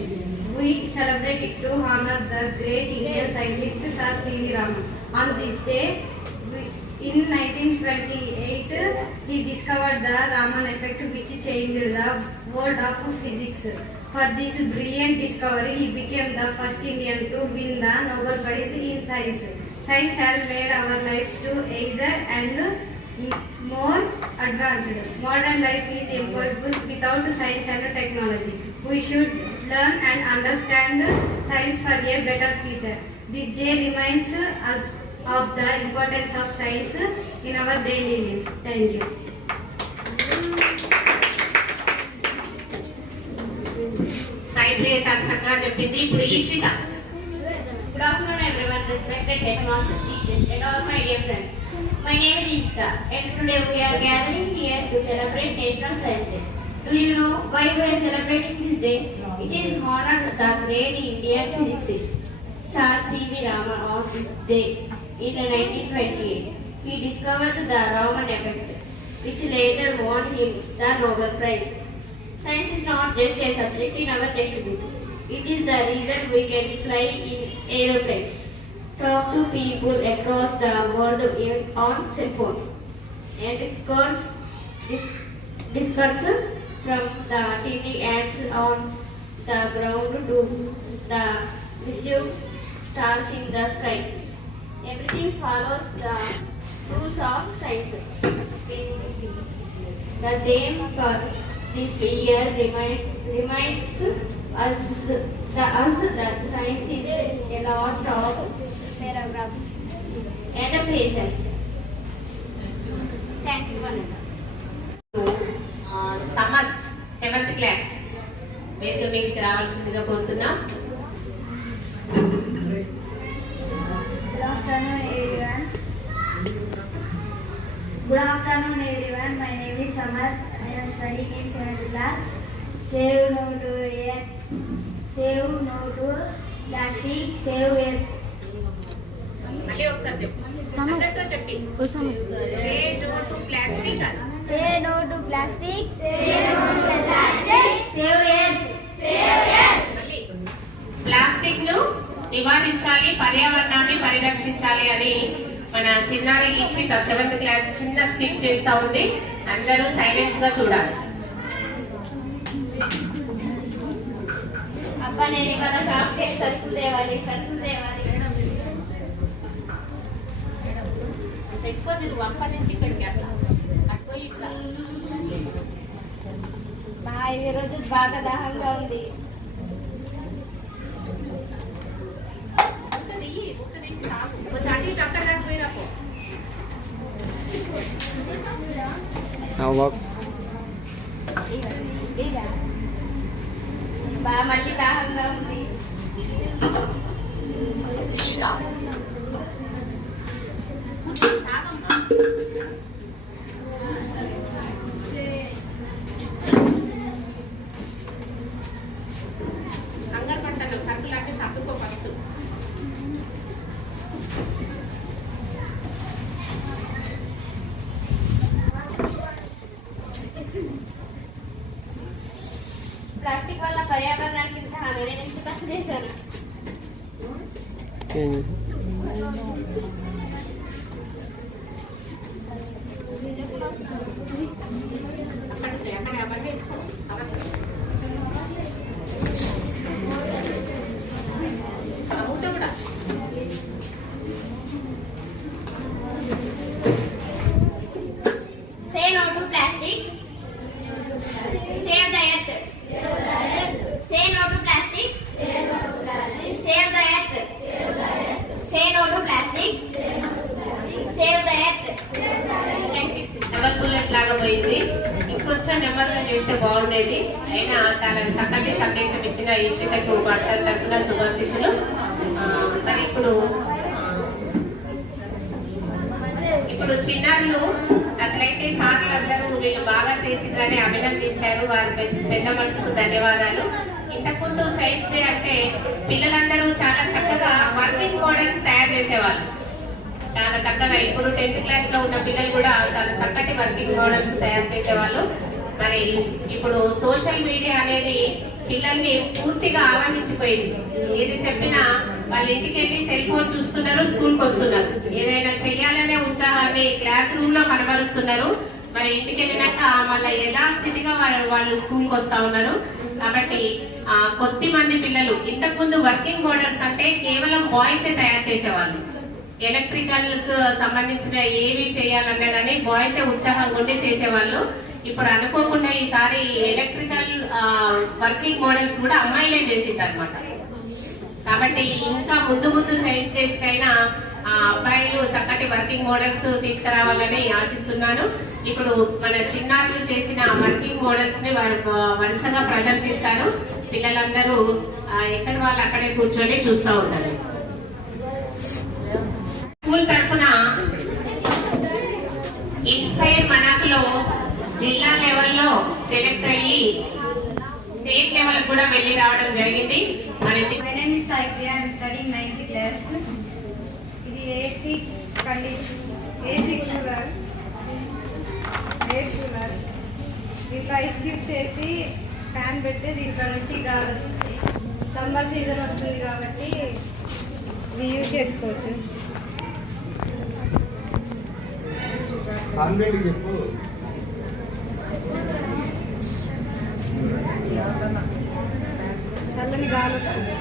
We celebrate it to honor the great Indian scientist Sir C.V. Raman. On this day, in 1928, he discovered the Raman effect which changed the world of physics. For this brilliant discovery, he became the first Indian to win the Nobel Prize in Science. Science has made our lives to easier and more advanced. Modern life is impossible without science and technology. We should learn and understand science for a better future. This day reminds us of the importance of science in our daily lives. Thank you. Saipriya చాలా చక్కగా చెప్పింది. ఇప్పుడు ఈశ్విత. Good afternoon everyone, respected headmaster, teachers and all my dear friends. My name is Ishita and today we are gathering here to celebrate National Science Day. Do you know why we are celebrating this day? It is honor the great Indian physicist Sir C.V. Raman on this day in 1928. He discovered the Raman effect, which later won him the Nobel Prize. Science is not just a subject in our textbook. It is the reason we can fly in aeroplanes, talk to people across the world on cell phone, and discuss from the tiny ants on the ground to the massive stars in the sky. Everything follows the rules of science. The theme for this year reminds us that science is a lost of paragraphs and pages. Thank you, Vanessa. Samar 7th class వేదిక మీదకి రావాల్సిందిగా కోరుతున్నాం. Good afternoon everyone. My name is Samar. I am studying in 7th class. Save no to plastic. Save earth. మళ్ళీ ఒకసారి చెప్పు. అందరితో చెప్పి. Say no to plastic. Say no to plastic. Save earth. మళ్ళీ ప్లాస్టిక్ ను నివారించాలి, పర్యావరణాన్ని పరిరక్షించాలి అని మన చిన్నారి ఈశ్విత 7th క్లాస్ చిన్న స్కిట్ చేస్తా ఉంది. అందరూ సైలెన్స్ గా చూడాలి. అబ్బా నేను ఇవాళ షాప్కి వెళ్ళి సరుకులు తేవాలి. ఎక్కువ తిరుగు అక్కడి నుంచి ఇక్కడికి అట్లా అటుపోయి ఇట్లా. మా ఈ రోజు బాగా దాహంగా ఉంది. కొంచెం అటు ఇటు అక్కడ దాకా పోయిరాపో. మళ్ళీ దాహంగా ఉంది. కంగారు పడతాను, సరుకులు అంటే సర్దుకో ఫస్ట్. ప్లాస్టిక్ వల్ల పర్యావరణానికి ఇంత హాని ఎంత పని చేశారు. Say no to plastic. Save the earth. Say no to plastic. Save the earth. Say no to plastic. Save the earth. Double bullet లాగా పోయింది. ఇంకొంచెం నెమ్మదిగా చేస్తే బాగుండేది. అయినా చాలా చక్కటి సందేశం ఇచ్చిన ఈశ్వతకు పాఠశాల తరఫున శుభాశీస్సులు. మరి ఇప్పుడు చిన్నారులు అసలైతే సార్లందరూ వీళ్ళు బాగా చేసిందని అభినందించారు. వారి పెద్ద మనసుకు ధన్యవాదాలు. ఇంతకుముందు సైన్స్ డే అంటే పిల్లలందరూ చాలా చక్కగా వర్కింగ్ మోడల్స్ తయారు చేసేవాళ్ళు. చాలా చక్కగా ఇప్పుడు 10th క్లాస్ లో ఉన్న పిల్లలు కూడా చాలా చక్కటి వర్కింగ్ మోడల్స్ తయారు చేసేవాళ్ళు. మరి ఇప్పుడు సోషల్ మీడియా అనేది పిల్లల్ని పూర్తిగా ఆవహించిపోయింది. ఏది చెప్పినా వాళ్ళ ఇంటికి వెళ్ళి సెల్ ఫోన్ చూస్తున్నారు, స్కూల్కి వస్తున్నారు. ఏదైనా చెయ్యాలనే ఉత్సాహాన్ని క్లాస్ రూమ్ లో కనబరుస్తున్నారు. మరి ఇంటికి వెళ్ళినాక మళ్ళీ యథాస్థితిగా వాళ్ళు స్కూల్కి వస్తా ఉన్నారు. కాబట్టి కొద్ది మంది పిల్లలు ఇంతకుముందు వర్కింగ్ మోడల్స్ అంటే కేవలం బాయ్సే తయారు చేసేవాళ్ళు. ఎలక్ట్రికల్ కు సంబంధించిన ఏవి చేయాలన్నా కానీ బాయ్సే ఉత్సాహంగా ఉండి చేసేవాళ్ళు. ఇప్పుడు అనుకోకుండా ఈసారి ఎలక్ట్రికల్ వర్కింగ్ మోడల్స్ కూడా అమ్మాయిలే చేసింది అనమాట. కాబట్టి ఇంకా ముందు సైన్స్ డేస్ కైనా అబ్బాయిలు చక్కటి వర్కింగ్ మోడల్స్ తీసుకురావాలని ఆశిస్తున్నాను. ఇప్పుడు మన చిన్నారులు చేసిన వర్కింగ్ మోడల్స్ ని వారు వరుసగా ప్రదర్శిస్తారు. పిల్లలందరూ ఎక్కడ వాళ్ళు అక్కడే కూర్చొని చూస్తూ ఉంటారు. స్కూల్ తరఫున ఇన్స్పైర్ మనకులో జిల్లా లెవెల్లో సెలెక్ట్ అయ్యి స్టేట్ లెవెల్ కూడా వెళ్ళి రావడం జరిగింది. My name is Saikya. I am studying 9th class. ఇది AC condition, AC cooler, air cooler. దీంట్లో ఐస్ క్యూబ్స్ వేసి ఫ్యాన్ పెడితే దీంట్లో నుంచి గాలి వస్తుంది. సమ్మర్ సీజన్ వస్తుంది కాబట్టి ఇది యూజ్ చేసుకోవచ్చు. చల్లని గాలి వస్తుంది.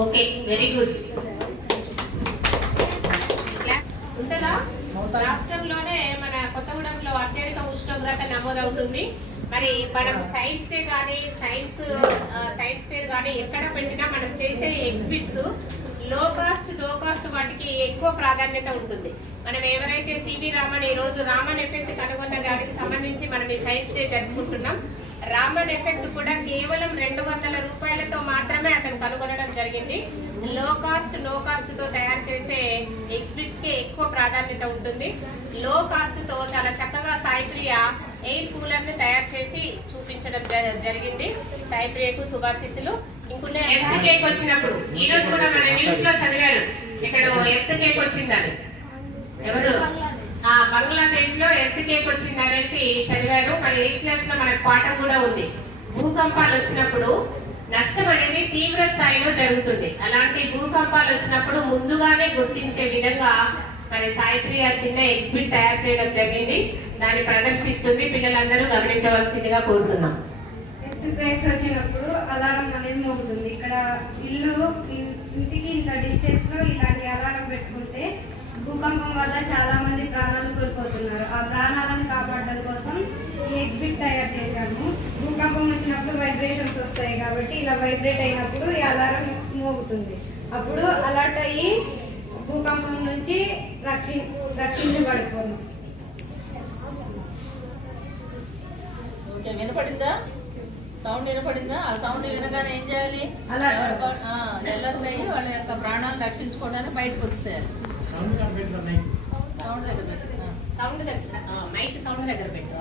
Okay, very good. ఉంటుందా? రాష్ట్రంలోనే మన కొత్తగూడెంలో అత్యధిక ఉష్ణోగ్రత నమోదవుతుంది. మరి మనం సైన్స్ డే కానీ సైన్స్ ఫేర్ కానీ ఎక్కడ పెట్టినా మనం చేసే ఎగ్జిబిట్స్ లో కాస్ట్ వాటికి ఎక్కువ ప్రాధాన్యత ఉంటుంది. మనం ఎవరైతే సివి రామన్ ఈ రోజు రామన్ ఎఫెక్ట్ కనుగొన్న దానికి సంబంధించి మనం ఈ సైన్స్ డే జరుపుకుంటున్నాం. రామన్ ఎఫెక్ట్ కూడా కేవలం 200 రూపాయలతో మాత్రమే అతను కనుగొనడం జరిగింది. లో కాస్ట్ తో తయారు చేసే ఎగ్జిబిట్స్ కి ఎక్కువ ప్రాధాన్యత ఉంటుంది. లో కాస్ట్ తో చాలా చక్కగా సాయిప్రియ ఎయిర్ కూలర్ ని తయారు చేసి చూపించడం జరిగింది. సాయిప్రియకు శుభాశీస్సులు. ఇంకొన్న ఎర్త్ కేక్ వచ్చినప్పుడు ఈ రోజు కూడా మన న్యూస్ లో చదివారు, ఇక్కడ ఎర్త్ కేక్ వచ్చిందని. ఎవరు? బంగ్లాదేశ్ లో ఎర్త్ కేక్ వచ్చింది అనేసి చదివారు. మరి 8th క్లాస్ లో మనకు పాఠం కూడా ఉంది. భూకంపాలు వచ్చినప్పుడు నష్టం అనేది తీవ్ర స్థాయిలో జరుగుతుంది. అలాంటి భూకంపాలు వచ్చినప్పుడు ముందుగానే గుర్తించే విధంగా మరి సాయిప్రియ చిన్న ఎగ్జిబిట్ తయారు చేయడం జరిగింది. దాన్ని ప్రదర్శిస్తుంది. పిల్లలందరూ గమనించవలసిందిగా కోరుతున్నాం. ఎర్త్ క్వేక్స్ వచ్చినప్పుడు అలారం అనేది మోగుతుంది. ఇక్కడ ఇంటికి ఇంత డిస్టెన్స్ లో ఇలాంటి అలారం పెట్టుకుంటే భూకంపం వల్ల చాలా మంది ప్రాణాలు కోల్పోతున్నారు. ఆ ప్రాణాలను కాపాడడం కోసం ఈ ఎగ్జిబిట్ తయారు చేశాము. భూకంపం వచ్చినప్పుడు వైబ్రేషన్స్ వస్తాయి కాబట్టి ఇలా వైబ్రేట్ అయినప్పుడు ఈ అలారం మోగుతుంది. అప్పుడు అలర్ట్ అయ్యి భూకంపం నుంచి రక్షించబడిపోను. ఓకే, వినపడిందా? సౌండ్ వినపడిందా? ఆ సౌండ్ వినగానే ఏం చేయాలి? ఎల్లర్ట్ అయ్యి వాళ్ళ యొక్క ప్రాణాలను రక్షించుకోవడానికి బయటకు వచ్చేయాలి. సౌండ్ దగ్గర పెట్టు. సౌండ్ దగ్గర మైక్ సౌండ్ దగ్గర పెట్టు.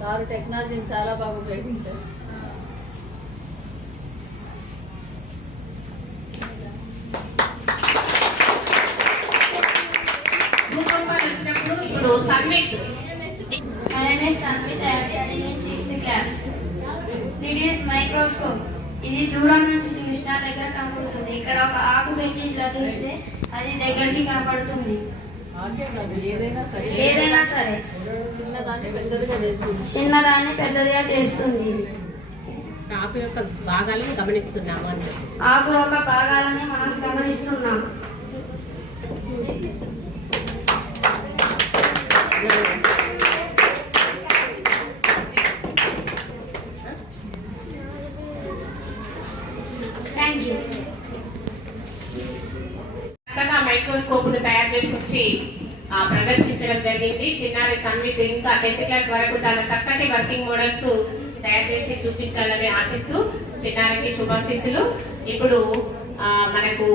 సారు టెక్నాలజీని చాలా బాగా ఉపయోగించారు. భూకంపాలు వచ్చినప్పుడు ఇప్పుడు సన్మిత్. My name is Sanvit. I am studying in 6th class. This is microscope. ఇది దూరం నుంచి చూసినా దగ్గర కనపడుతుంది. ఇక్కడ ఒక ఆకు పెట్టి ఇట్లా చూస్తే అది దగ్గరికి కనపడుతుంది. ఆకే కాదు, ఏదైనా సరే చిన్నదాన్ని పెద్దదిగా చేస్తుంది. ఆకు యొక్క భాగాలను గమనిస్తున్నాము అంటే ఆకు యొక్క భాగాలని మనం గమనిస్తున్నాం. Thank you. చక్కగా మైక్రోస్కోప్ ను తయారు చేసుకొచ్చి ప్రదర్శించడం జరిగింది. చిన్నారి సన్విత్ ఇంకా 10th క్లాస్ వరకు చాలా చక్కటి వర్కింగ్ మోడల్స్ తయారు చేసి చూపించాలని ఆశిస్తూ చిన్నారికి శుభాశీస్సులు. ఇప్పుడు మనకు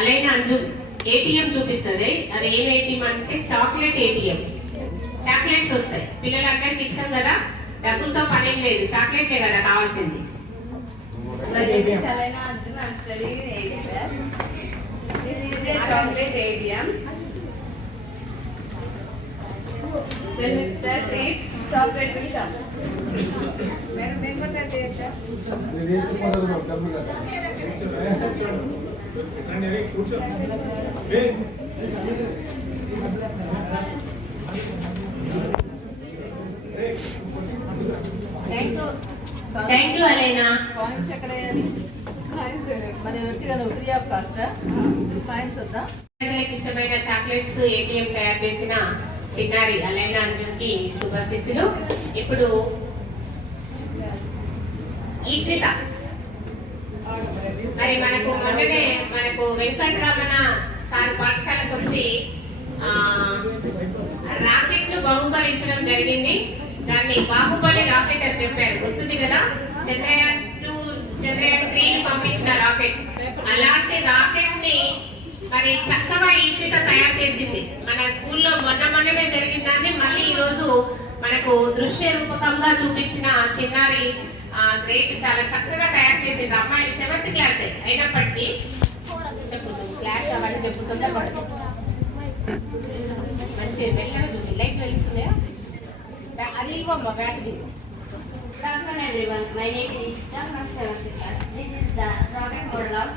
అలైన అంజు ఏటీఎం చూపిస్తుంది. అది ఏం ఏటీఎం అంటే చాక్లెట్ ఏటీఎం. చాక్లెట్స్ వస్తాయి, పిల్లలందరికీ ఇష్టం కదా, డబ్బులతో పనేం లేదు, చాక్లెట్లే కదా కావాల్సింది. This is a chocolate ATM. When we press it, chocolate will come. Thank you Alaina. Coins ఎక్కడ వేయాలి? మరి ఒట్టిగా ఫ్రీ ఆఫ్ కాస్ట్ కాయిన్స్ వద్దా? ఇష్టమైన చాక్లెట్స్ ఏటీఎం తయారు చేసిన చిన్నారి అలైనా అంజుకి శుభాశీస్సులు. ఇప్పుడు ఈశ్రిత, మరి మనకు మొన్ననే వెంకటరమణ సార్ పాఠశాలకు వచ్చి రాకెట్ ను బహుకరించడం జరిగింది. దాన్ని బాహుబలి రాకెట్ అని చెప్పారు, గుర్తుంది కదా? చంద్రయాన్ 3 పంపించిన రాకెట్. అలాంటి రాకెట్ ని మరి చక్కగా ఈశ్రిత తయారు చేసింది. మన స్కూల్లో మొన్ననే జరిగిన దాన్ని మళ్ళీ ఈ రోజు మనకు దృశ్య రూపకంగా చూపించిన చిన్నారి గ్రేట్, చాలా చక్కగా తయారు చేసింది. అమ్మాయి 7th క్లాస్ అయినప్పటికీ చెప్పుతుంది క్లాస్ అవన్నీ చెప్పుతుందా పడదు. మంచి మెల్లగా చూపి లైట్ వెళ్తున్నాయా? అది ఇవ్వమ్మా battery. Good afternoon everyone. My name is Ishita from 7th class. This is the rocket model of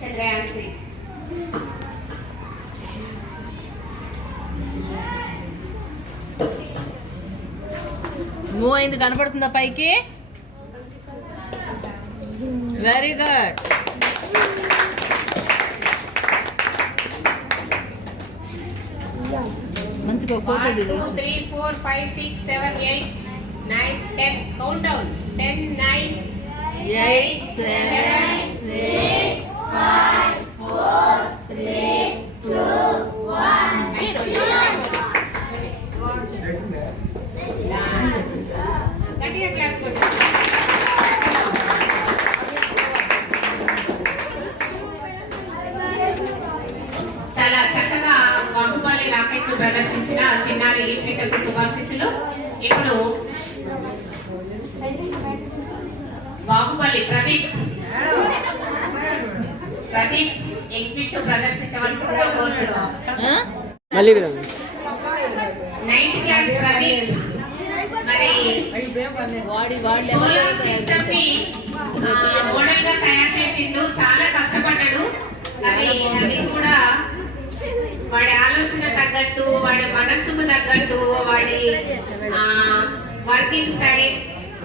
Chandrayaan 3. Move అయింది, కనపడుతుందా పైకి? Very good. మంచిగా ఫోటో 1 2 3 4 5 6 7 8 9 10 కౌంట్ డౌన్ 10 9 8 7 6 5 4 3 2 1 గట్టిగా క్లాస్ కొట్టు. చాలా చక్కగా బాహుబలి రాకెట్ ను ప్రదర్శించిన చిన్నారి ఈశ్వరికకు శుభాశీస్సులు. ఇప్పుడు బాహుబలి ప్రదీప్ ఎగ్జిబిట్ ప్రదర్శించవలసిందిగా కోరుతున్నాం. మళ్ళీ 9th క్లాస్ ప్రదీప్ మరి సోలార్ సిస్టమ్ ని మోడల్ గా తయారు చేసిండు. చాలా కష్టపడ్డాడు. అది కూడా వాడి ఆలోచన తగ్గట్టు, వాడి మనస్సుకు తగ్గట్టు, వాడి working style,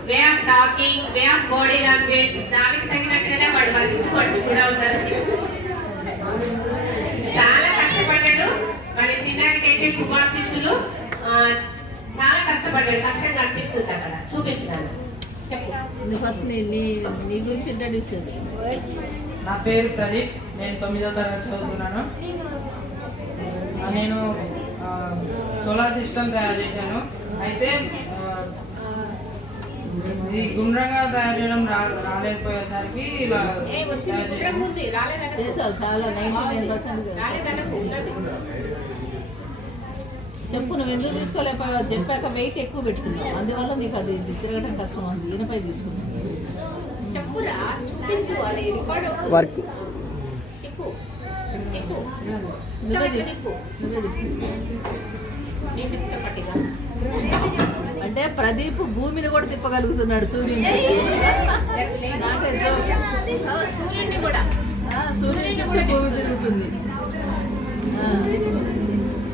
way of talking, way of body language, దానికి తగినట్టుగానే వాడి వర్కింగ్ పట్టు కూడా ఉన్నది. చాలా కష్టపడ్డాడు. వాడి చిన్నారికైతే శుభాశీస్సులు. చాలా కష్టపడ్డాడు, కష్టంగా అనిపిస్తుంది అక్కడ చూపించడానికి. చెప్పు, ఫస్ట్ నీ గురించి ఇంట్రడ్యూస్ చేసి. నా పేరు ప్రదీప్, నేను 9వ తరగతి చదువుతున్నాను. నేను సోలార్ సిస్టమ్ తయారు చేశాను. అయితే ఇది గుండ్రంగా తయారు చేయడం రాలేకపోయేసరికి ఇలా చేసావు చాలా 99% చెప్పు, నువ్వు ఎందుకు తీసుకోలేకపోయావు? చెప్పాక వెయిట్ ఎక్కువ పెట్టుకున్నావు, అందువల్ల నీకు అది తిరగడం కష్టం ఉంది. ఈయనపై తీసుకున్నావు. చెప్పురా, చూపించు, అది రికార్డ్ వర్క్ నువ్వే తిప్పు. అంటే ప్రదీప్ భూమిని కూడా తిప్పగలుగుతున్నాడు సూర్యుని సూర్యుడిని కూడా భూమి తిరుగుతుంది.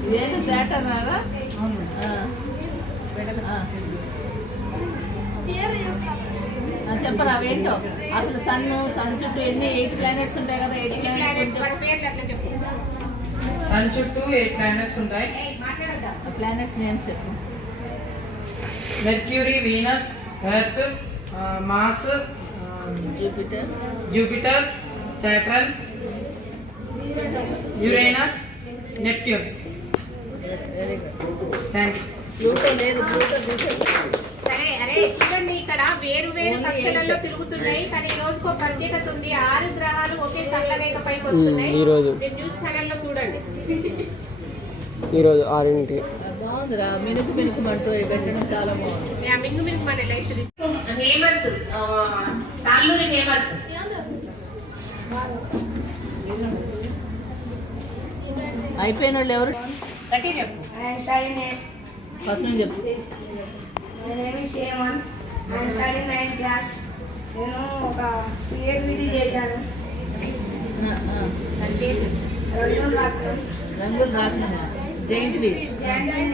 ఇదేంటి శాటర్న్ కదా? చెప్పరా అవేంటో అసలు. సన్ చుట్టూ ఎన్ని 8 ప్లానెట్స్ ఉంటాయి కదా? 8 ప్లానెట్స్. సన్ చుట్టూ 8 ప్లానెట్స్ ఉంటాయి. ప్లానెట్స్ నేమ్స్ చెప్పు. Mercury, Venus, Earth, Mars, Jupiter, Saturn, Uranus, Neptune. Very good. Thanks. Pluto లేదు, ప్లూటో చూసేది. సరే, అరే చూడండి, ఇక్కడ వేరు వేరు కక్షలలో తిరుగుతున్నాయి, కానీ ఈ రోజుకో ప్రత్యేకత ఉంది. 6 గ్రహాలు ఒకే సరళరేఖ పైకి వస్తున్నాయి. ఈరోజు మీరు న్యూస్ ఛానల్లో చూడండి. ఈరోజు 6ంటికి బాగుందిరా, మినుకు మంటూ పెట్టడం చాలా బాగుంది. మింగు మన లైట్ హేమంత్, తాళ్ళూరి హేమంత్. అయిపోయిన వాళ్ళు ఎవరు? గట్టి చెప్పు. ఫస్ట్ నుంచి చెప్పు. My name is Hemant. I am studying 9th class. నేను ఒక క్రియేటివిటీ చేశాను. రంగులు రాకుండా జైంట్ వీల్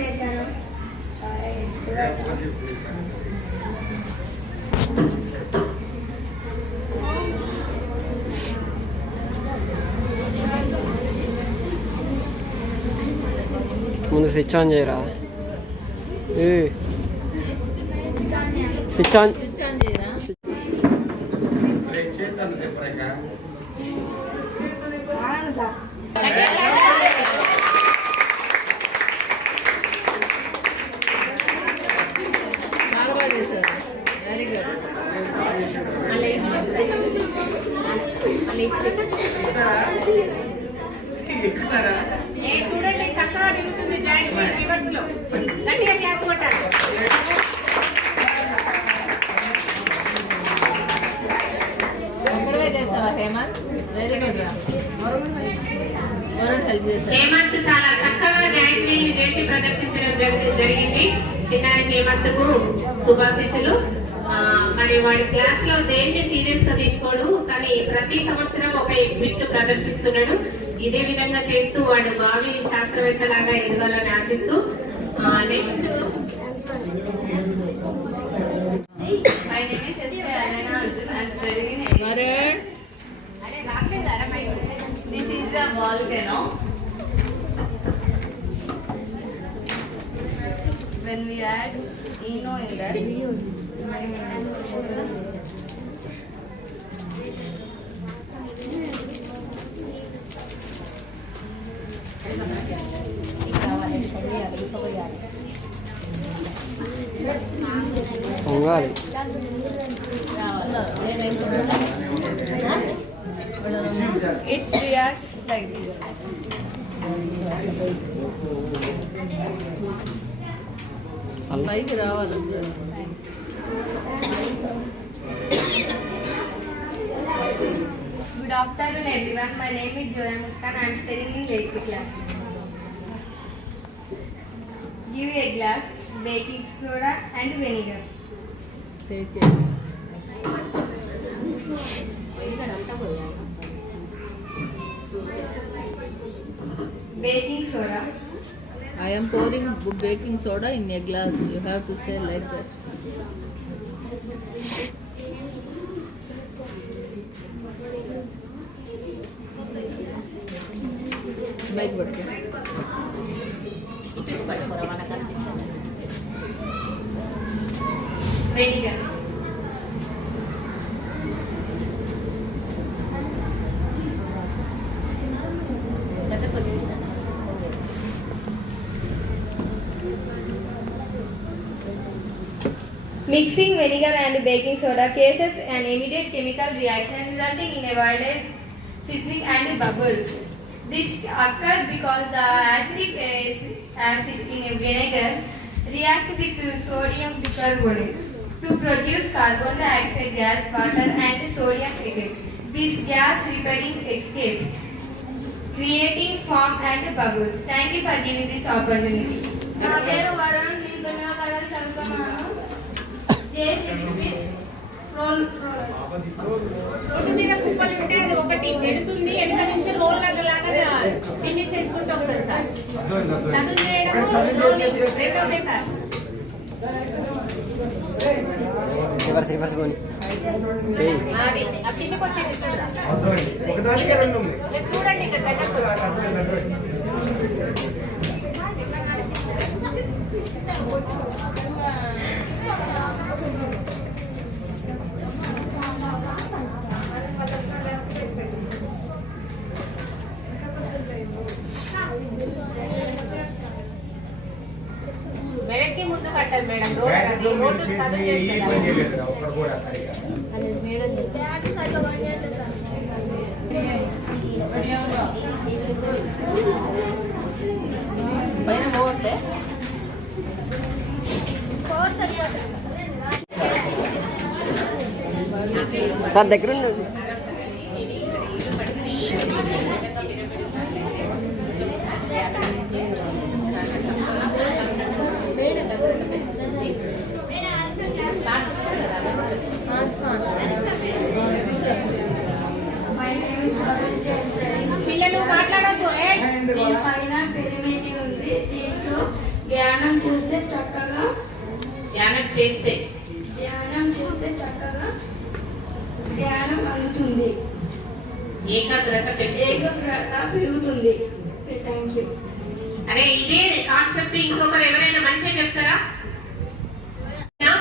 చేశాను. సరే చూడండి. ముందు స్విచ్ ఆన్ చేయరా. స్విచ్ ఆన్ చేయరా. సార్ చాలా బాగా చేశారు. Very good. చూడండి, చక్కగా తిరుగుతుంది జాయింట్ వీల్ రివర్స్ లో. గట్టిగా క్లాప్ కొట్టాలి. ఒక్కడే చేసావా హేమంత్? వెరీ గుడ్ రా. వరుణ్ హెల్ప్ చేశారు. హేమంత్ చాలా చక్కగా జాయింట్ వీల్ ని చేసి ప్రదర్శించడం జరిగింది. చిన్నారి హేమంత్ కు శుభాశీస్సులు. మరి వాడి క్లాస్ లో దేన్ని సీరియస్ గా తీసుకోడు, కానీ ప్రతి సంవత్సరం ఒక ఎగ్జిబిట్ ప్రదర్శిస్తున్నాడు. ఇదే విధంగా చేస్తూ వాడు భావి శాస్త్రవేత్తలాగా ఎదగాలని ఆశిస్తూ next. My name is S.P. Alena Arjun. I am studying in 8th class. This is the volcano. When we add Eno in that, పొంగాలి. it reacts like this. పైకి రావాలి. Good afternoon everyone. My name is Joya Muskan. I am studying in 8th class. Give a glass, baking soda and vinegar. Take it. Baking soda. I am pouring baking soda in a glass. You have to say like that. Bike పట్టుకో. Vinegar. Mixing vinegar and baking soda causes an immediate chemical reaction resulting in a violent fizzing and bubbles. This occurs because the acidic acid in a vinegar react with sodium bicarbonate to produce carbon dioxide gas, water and sodium again. This gas repeating escapes, creating foam and bubbles. Thank you for giving this opportunity. నా పేరు వరుణ్, నేను 9వ తరగతి చదువుతున్నాను. Road మీద కుప్పలు ఉంటే అది ఒకటి ఎడుతుంది, ఎడక నుంచి రోల్ లాగా ఫినిష్ చేసుకుంటూ వస్తుంది సార్. చదువు చేయడము రెండవదే సార్. రివర్స్ కొని అది ఆ కిందకి వచ్చేది చూడండి ఇక్కడ దగ్గరకు వెనక్కి ముందు కట్టాలి మేడం. రోడ్డు చదువు చేస్తారు పైన పోవట్లే. సార్ దగ్గర ఉండండి. పిల్లలు మాట్లాడద్దు. పైన పిరమిడ్ ఉంది. దీంట్లో ధ్యానం చేస్తే చక్కగా ధ్యానం అందుతుంది, ఏకాగ్రత పెరుగుతుంది. Thank you. అరే ఇదే కాన్సెప్ట్ ఇంకొకరు ఎవరైనా మంచిగా చెప్తారా?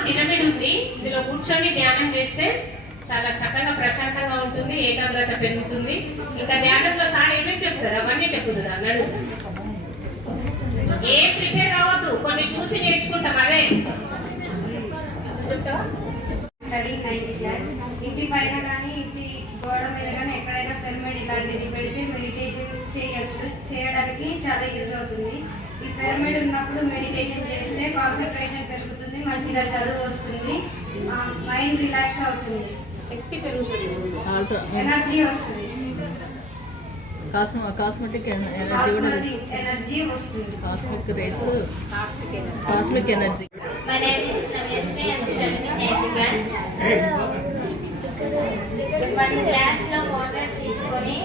పిరమిడ్ ఉంది, ఇందులో కూర్చొని ధ్యానం చేస్తే చాలా చక్కగా ప్రశాంతంగా ఉంటుంది, ఏకాగ్రత పెరుగుతుంది. ఇంకా ధ్యానంలో సార్ ఏమేమి చెప్తారు అవన్నీ చెప్పుదురు అన్నాడు. ఏ ప్రిపేర్ కావద్దు, కొన్ని చూసి నేర్చుకుంటాం. అదే చెప్తావా? Study 9th class. ఇంటి పైన కానీ ఇంటి గోడ మీద కానీ ఎక్కడైనా పిరమిడ్ ఇలాంటిది పెడితే మెడిటేషన్ చేయడానికి చాలా యూజ్ అవుతుంది. ఈ పిరమిడ్ ఉన్నప్పుడు మెడిటేషన్ చేస్తే కాన్సన్ట్రేషన్ పెరుగుతుంది, మంచిగా చదువు వస్తుంది, మైండ్ రిలాక్స్ అవుతుంది, శక్తి పెరుగుతుంది, ఎనర్జీ వస్తుంది, కాస్మెటిక్ ఎనర్జీ వస్తుంది, cosmic energy. My name is Navesri. I am studying in 8th class. One glass లో వాటర్ తీసుకొని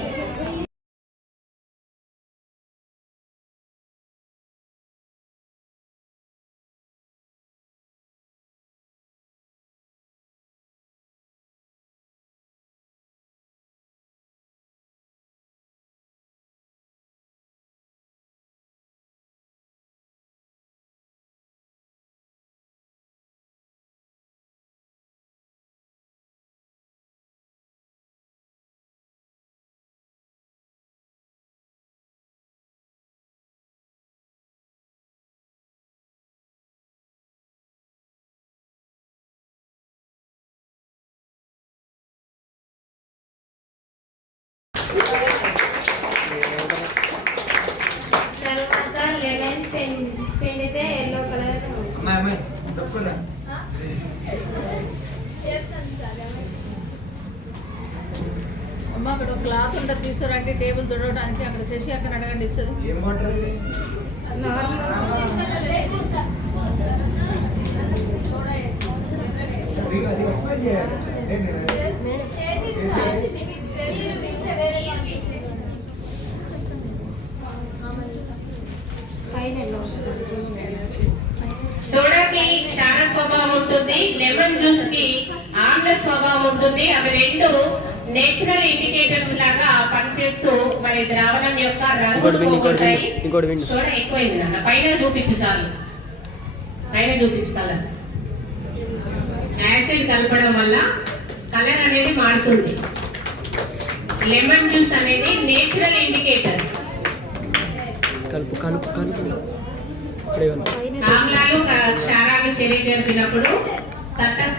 తర్వాత లెమన్ పిండితే ఎల్లో కలర్ అమ్మ అక్కడ ఒక క్లాత్ ఉంటుంది తీసుకురండి, టేబుల్ తుడవడానికి. అక్కడ శశి అక్కడ అడగండి ఇస్తుంది. సోడాకి క్షార స్వభావం ఉంటుంది, లెమన్ జ్యూస్ కి ఆమ్ల స్వభావం ఉంటుంది. అవి రెండు నేచురల్ ఇండికేటర్స్ లాగా పనిచేస్తూ మరి ద్రావణం యొక్క రంగును పోగొట్టాయి. సోడా ఎక్కువైంది నాన్న, పైన చూపించు, చాలు పైన చూపించు. కలర్ యాసిడ్ కలపడం వల్ల కలర్ అనేది మారుతుంది. లెమన్ జ్యూస్ అనేది నేచురల్ ఇండికేటర్. ఆమ్లాలు క్షారాలు చర్య జరిపినప్పుడు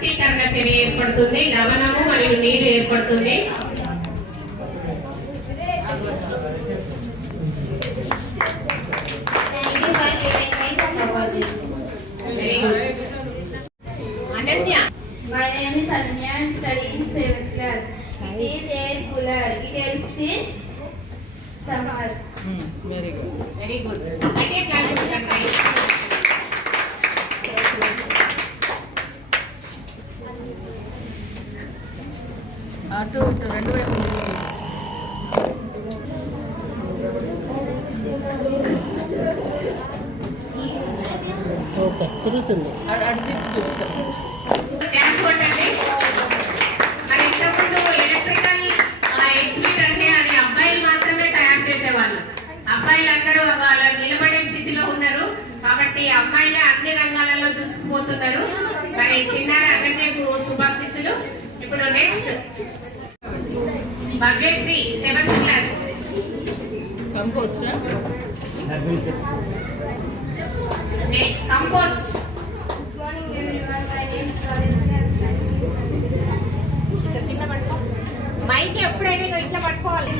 ఆక్సీకరణ చర్య ఏర్పడుతుంది, లవణము మరియు నీరు ఏర్పడుతుంది. Ananya. My name is Ananya. I am studying 7th class. It is air cooler. It helps in summer. Very good. Very good. అంటే క్లాస్ అటు ఇటు రెండు వైపు ఓకే తిరుగుతుంది. అటు తిప్పి చూస్తాం. క్లాస్ కొట్టండి. మరి ఇంతకుముందు ఎలక్ట్రికల్ ఎగ్జిబిట్ అంటే అది అబ్బాయిలు మాత్రమే తయారు చేసేవాళ్ళు. అబ్బాయిలు అందరూ వాళ్ళ నిలబడే స్థితిలో ఉన్నారు కాబట్టి అమ్మాయిలే అన్ని రంగాలలో దూసుకుపోతున్నారు. మరి చిన్నారి అందరికీ శుభాశీస్సులు. ఇప్పుడు next Bhavyasri 7th class. Compost compost. Good morning everyone. My name is Valencia. Mike ఎప్పుడైనా ఇట్లా పట్టుకోవాలి.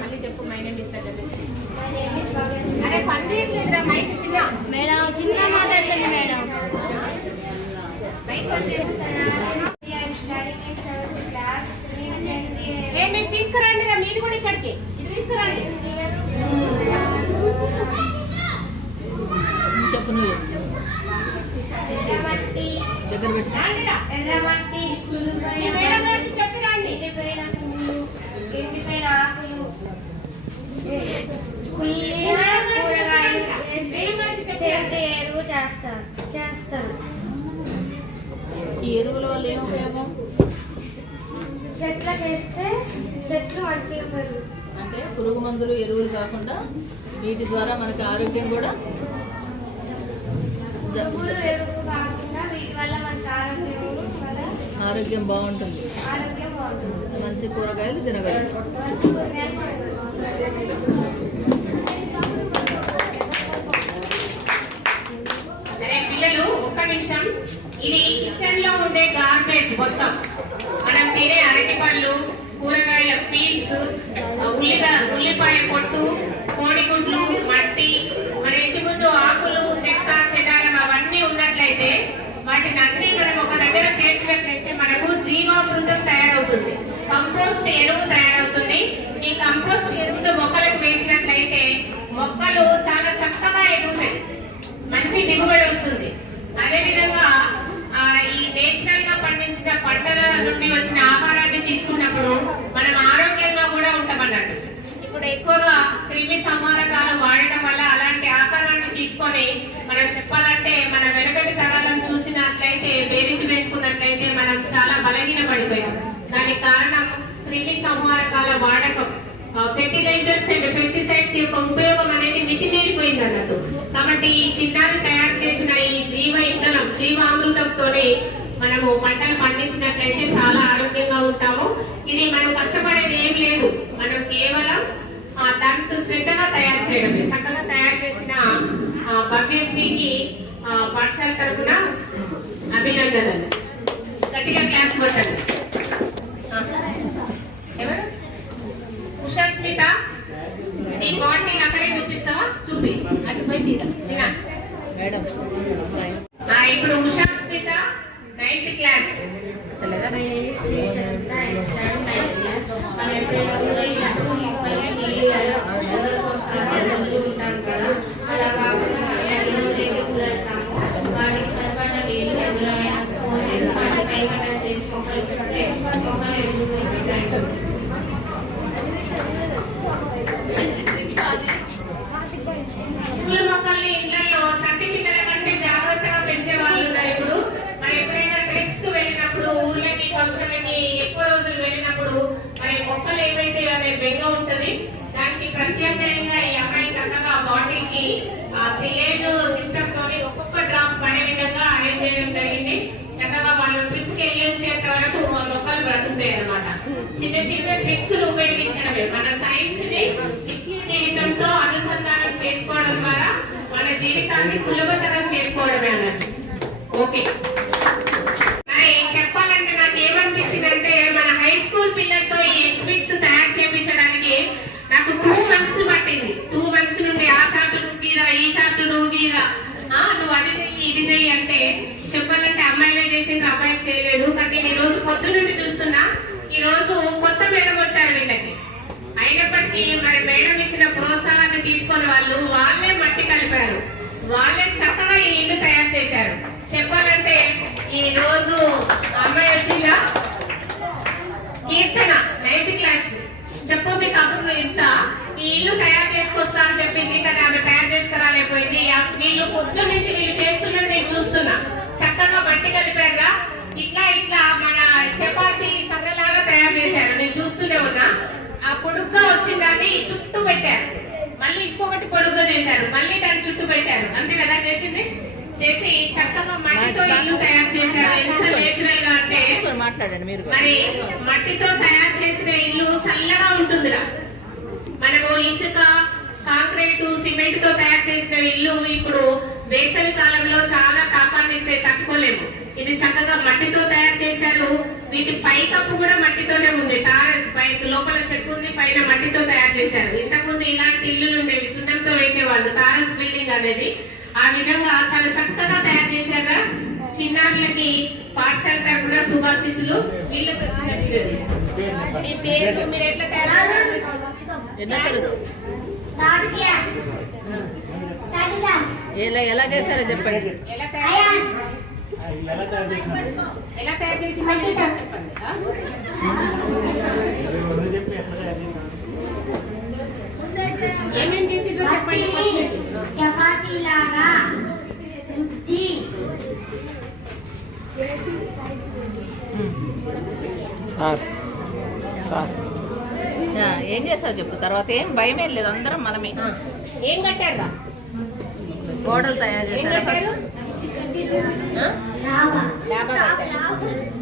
మళ్ళీ చెప్పు. My name is My name is Valencia. అరే పని చేయట్లేదురా మైక్ చిన్న. మేడం చిన్న మాట్లాడుతుంది మేడం. మైక్ పని చేయట్లేదు. I am studying in 7th class. Recently, మీరు తీసుకురండి రా, మీది కూడా ఇక్కడికి. ఇది తీసుకురండి. చెప్పు నువ్వు ఎర్రమట్టి దగ్గర పెట్టి రాండిరా. ఎర్రమట్టి మీ కుళ్ళిపోయిన మేడం గారికి చెప్పి రండి. ఎండిపోయిన పువ్వులు ఎండిపోయిన ఆకులు కుళ్ళిన కూరగాయలు వేసి సేంద్రియ ఎరువు చేస్తారు. ఈ ఎరువుల వల్ల ఏం ఉపయోగం చెట్లకు వేస్తే చెట్లు మంచిగా పెరుగు. అంటే పురుగు మందులు ఎరువులు కాకుండా వీటి ద్వారా మనకి ఆరోగ్యం కూడా పురుగులు ఎరువు కాకుండా వీటి వల్ల మనకి ఆరోగ్యం బాగుంటుంది. ఆరోగ్యం బాగుంటుంది. మంచి కూరగాయలు తినగలరు. మంచి కూరగాయలు అరే పిల్లలు ఒక్క నిమిషం. ఇది కిచెన్ లో ఉండే గార్బేజ్ మొత్తం. మనం తినే అరటిపళ్ళు, కూరగాయల పీల్స్, ఉల్లిపాయ పొట్టు, కోడిగుడ్లు, మట్టి, మన ఇంటి ముందు ఆకులు, చెత్త చెదారం అవన్నీ ఉన్నట్లయితే వాటిని అన్ని మనం ఒక దగ్గర చేర్చినట్లయితే మనకు జీవామృతం తయారవుతుంది, కంపోస్ట్ ఎరువు తయారవుతుంది. ఈ కంపోస్ట్ ఎరువును మొక్కలకు వేసినట్లయితే మొక్కలు చాలా చక్కగా ఎదుగుతాయి, మంచి దిగుబడి వస్తుంది. అదేవిధంగా ఈ నేచురల్ గా పండించిన పంటల నుండి వచ్చిన ఆహారాన్ని తీసుకున్నప్పుడు మనం ఆరోగ్యంగా కూడా ఉంటామన్నట్టు. ఇప్పుడు ఎక్కువగా క్రిమి సంహారకాలు వాడటం వల్ల అలాంటి ఆహారాన్ని తీసుకొని మనం చెప్పాలంటే మన వెనకటి తరాలను చూసినట్లయితే బేరీజు వేసుకున్నట్లయితే మనం చాలా బలహీన పడిపోయాం. దానికి కారణం క్రిమి సంహారకాల వాడకం, ఫెర్టిలైజర్స్ అండ్ పెస్టిసైడ్స్ యొక్క ఉపయోగం అనేది మితిమీరిపోయింది అన్నట్టు. కాబట్టి ఈ చిన్నారి తయారు చేసిన ఈ జీవ ఇంధనం, జీవామృతంతోనే మనము పంటలు పండించినట్లయితే చాలా ఆరోగ్యంగా ఉంటాము. ఇది మనం కష్టపడేది ఏం లేదు, మనం కేవలం దాంతో శ్రద్ధగా తయారు చేయడమే. చక్కగా తయారు చేసిన భవ్యశ్రీకి పాఠశాల తరఫున అభినందనలు. గట్టిగా క్లాస్ కొట్టండి. ఎవరు? ఉషస్మిత, నీ బాండ్ నేను అక్కడే చూపిస్తావా? చూపి అటు పోయి తీరా చిన్న మేడం. ఇప్పుడు ఉషస్మిత 9th class. My name is Priyashanita. I study 9th class. మనం ఎప్పుడైనా కూడా ఇలాంటి మొక్కలకి నీళ్ళు ఎవరు పోసుకోవాలని ఉంటాం కదా, అలా కాకుండా మనం ఎన్నో రేపు కూడా వెళ్తాము. వాటికి సరిపడ నీళ్ళు ఎవరైనా పోసేసి వాటిని కైవట చేసి మొక్కలు పెడితే మొక్కలు ఎదుగుతుంటాయి. పూల మొక్కల్ని ఇళ్లలో చట్టి పిల్లల కంటే జాగ్రత్తగా పెంచే వాళ్ళు ఉన్నారు. ఇప్పుడు మరి ఎప్పుడైనా ట్రిప్స్ కు వెళ్ళినప్పుడు, ఊర్లకి ఫంక్షన్లకి ఎక్కువ రోజులు వెళ్ళినప్పుడు మరి మొక్కలు ఏవైతే అనే బెంగ ఉంటది, దానికి ప్రత్యామ్నాయంగా ఈ అమ్మాయి చక్కగా బాటిల్ కి సిలేట్ సిస్టమ్ తోని ఒక్కొక్క డ్రాప్ పడే విధంగా అరేంజ్ చేయడం జరిగింది. చక్కగా వాళ్ళు ట్రిప్ కి వెళ్ళి వచ్చేంత వరకు మొక్కలు బ్రతుకుతాయి అన్నమాట. చిన్న చిన్న ట్రిక్స్ ఉపయోగించడమే మన సైన్స్ ని నిత్య జీవితంతో అనుసంధానం చేసుకోవడం ద్వారా మన జీవితాన్ని సులభతరం చేసుకోవడమే అన్నట్టు. ఓకే. మరి చెప్పాలంటే నాకు ఏమనిపించిందంటే మన హై స్కూల్ పిల్లలతో ఈ ఎగ్జిబిట్స్ తయారు చేయించడానికి నాకు 2 months పట్టింది. 2 months నుండి ఆ చార్ట్ నువ్వు గీరా, ఈ చార్ట్ నువ్వు గీరా, నువ్వు అది చెయ్యి ఇది చెయ్యి అంటే చెప్పాలంటే అమ్మాయిలే చేసింది, అబ్బాయి చేయలేదు. కానీ ఈ రోజు పొద్దు నుండి చూస్తున్నా, ఈ రోజు కొత్త మేడం వచ్చారు వీళ్ళకి. అయినప్పటికీ మరి మేడం ఇచ్చిన ప్రోత్సాహాన్ని తీసుకొని వాళ్ళే మట్టి కలిపారు, వాళ్ళే చక్కగా ఈ ఇల్లు తయారు చేశారు. చెప్పాలంటే ఈ రోజు అమ్మాయి వచ్చిందా కీర్తన 9th క్లాస్, చెప్పు మీ కబుర్లు ఇంత, ఈ ఇల్లు తయారు చేసుకొస్తా అని చెప్పింది, కానీ ఆమె తయారు చేసుకురాలేకపోయింది. వీళ్ళు పొద్దు నుంచి వీళ్ళు చేస్తున్నది నేను చూస్తున్నా, చక్కగా మట్టి కలిపారుగా. ఇట్లా ఇట్లా మన చపాతీ కర్రలాగా తయారు చేశారు, నేను చూస్తూనే ఉన్నా. ఆ పొడుగ్గా వచ్చిన దాన్ని చుట్టూ పెట్టారు, మళ్ళీ ఇంకొకటి పొడుగ్గా చేశారు, మళ్ళీ దాన్ని చుట్టూ పెట్టారు. అంతే కదా చేసింది. చేసి చక్కగా మట్టితో ఇల్లు తయారు చేశారు. ఎంత నేచురల్ గా అంటే మరి మట్టితో తయారు చేసిన ఇల్లు చల్లగా ఉంటుందిరా. మనము ఇసుక, కాంక్రీట్, సిమెంట్ తో తయారు చేసిన ఇల్లు ఇప్పుడు వేసవి కాలంలో చాలా తాపాన్ని తట్టుకోలేము. ఇది చక్కగా మట్టితో తయారు చేశారు. వీటి పైకప్పు కూడా మట్టితోనే ఉంది, టారెస్ పైకి లోపల చెట్టు ఉంది, పైన మట్టితో తయారు చేశారు. ఇంతకుముందు ఇలాంటి ఇల్లులు ఉండేవి, సున్నంతో వేసేవాళ్ళు, టారెస్ బిల్డింగ్ అనేది. ఆ విధంగా చాలా చక్కగా తయారు చేశారు. చిన్నారులకి పాఠశాల తరపున శుభాశీస్సులు. వీళ్ళకి వచ్చిన మీ పేరు, మీరు ఎట్లా తయారు ఎలా చేశారో చెప్పండి. ఎలా తయారు చేసిందో చెప్పండి. ఏమేం చేసిందో చెప్పండి. చపాతీ లాగా ఏం చేస్తావు చెప్పు. తర్వాత ఏం భయం ఏం లేదు, అందరం మనమే. ఏం కట్టారు? గోడలు తయారు చేశారు.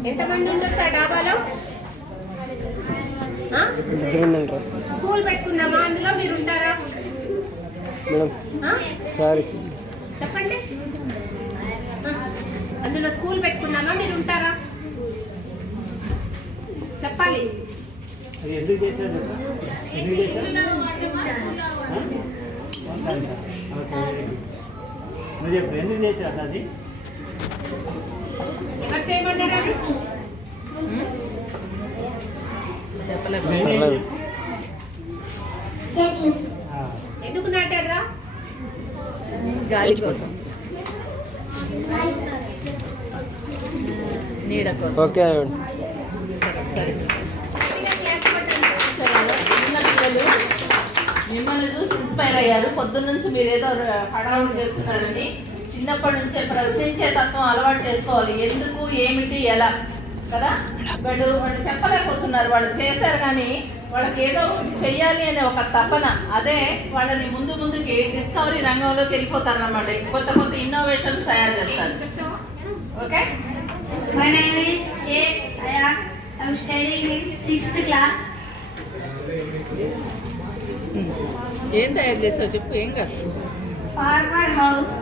ఎంతమంది ఉండొచ్చు ఆ డాబాలో? స్కూల్ పెట్టుకుందామా అందులో, మీరు ఉంటారా? చెప్పండి, అందులో స్కూల్ పెట్టుకున్నామా, మీరు ఉంటారా? చెప్పాలి. ఎందుకు చేశారు? నువ్వు చెప్పు, ఎందుకు చేశారు అది? ఎవరు చేయమన్నారు అది? చెప్పలేదు. ఎందుకు నాటారా? గాలి కోసం, నీడ కోసం. ఓకే. మిమ్మల్ని చూసి ఇన్స్పైర్ అయ్యారు. పొద్దున్న నుంచి మీరు ఏదో హడావుడు చేస్తున్నారని చిన్నప్పటి నుంచే ప్రశ్నించే తత్వం అలవాటు చేసుకోవాలి. ఎందుకు, ఏమిటి, ఎలా కదా. వాళ్ళు చెప్పలేకపోతున్నారు, వాళ్ళు చేశారు కానీ వాళ్ళకి ఏదో చెయ్యాలి అనే ఒక తపన, అదే వాళ్ళని ముందుకి డిస్కవరీ రంగంలోకి వెళ్ళిపోతారన్నమాట. కొత్త ఇన్నోవేషన్స్ తయారు చేస్తారు. Okay. My name is Sheikh Ayaan. I'm studying in 6th class. ఏం తయారు చేసావు చెప్పు. ఏం కాదు. Farmer house.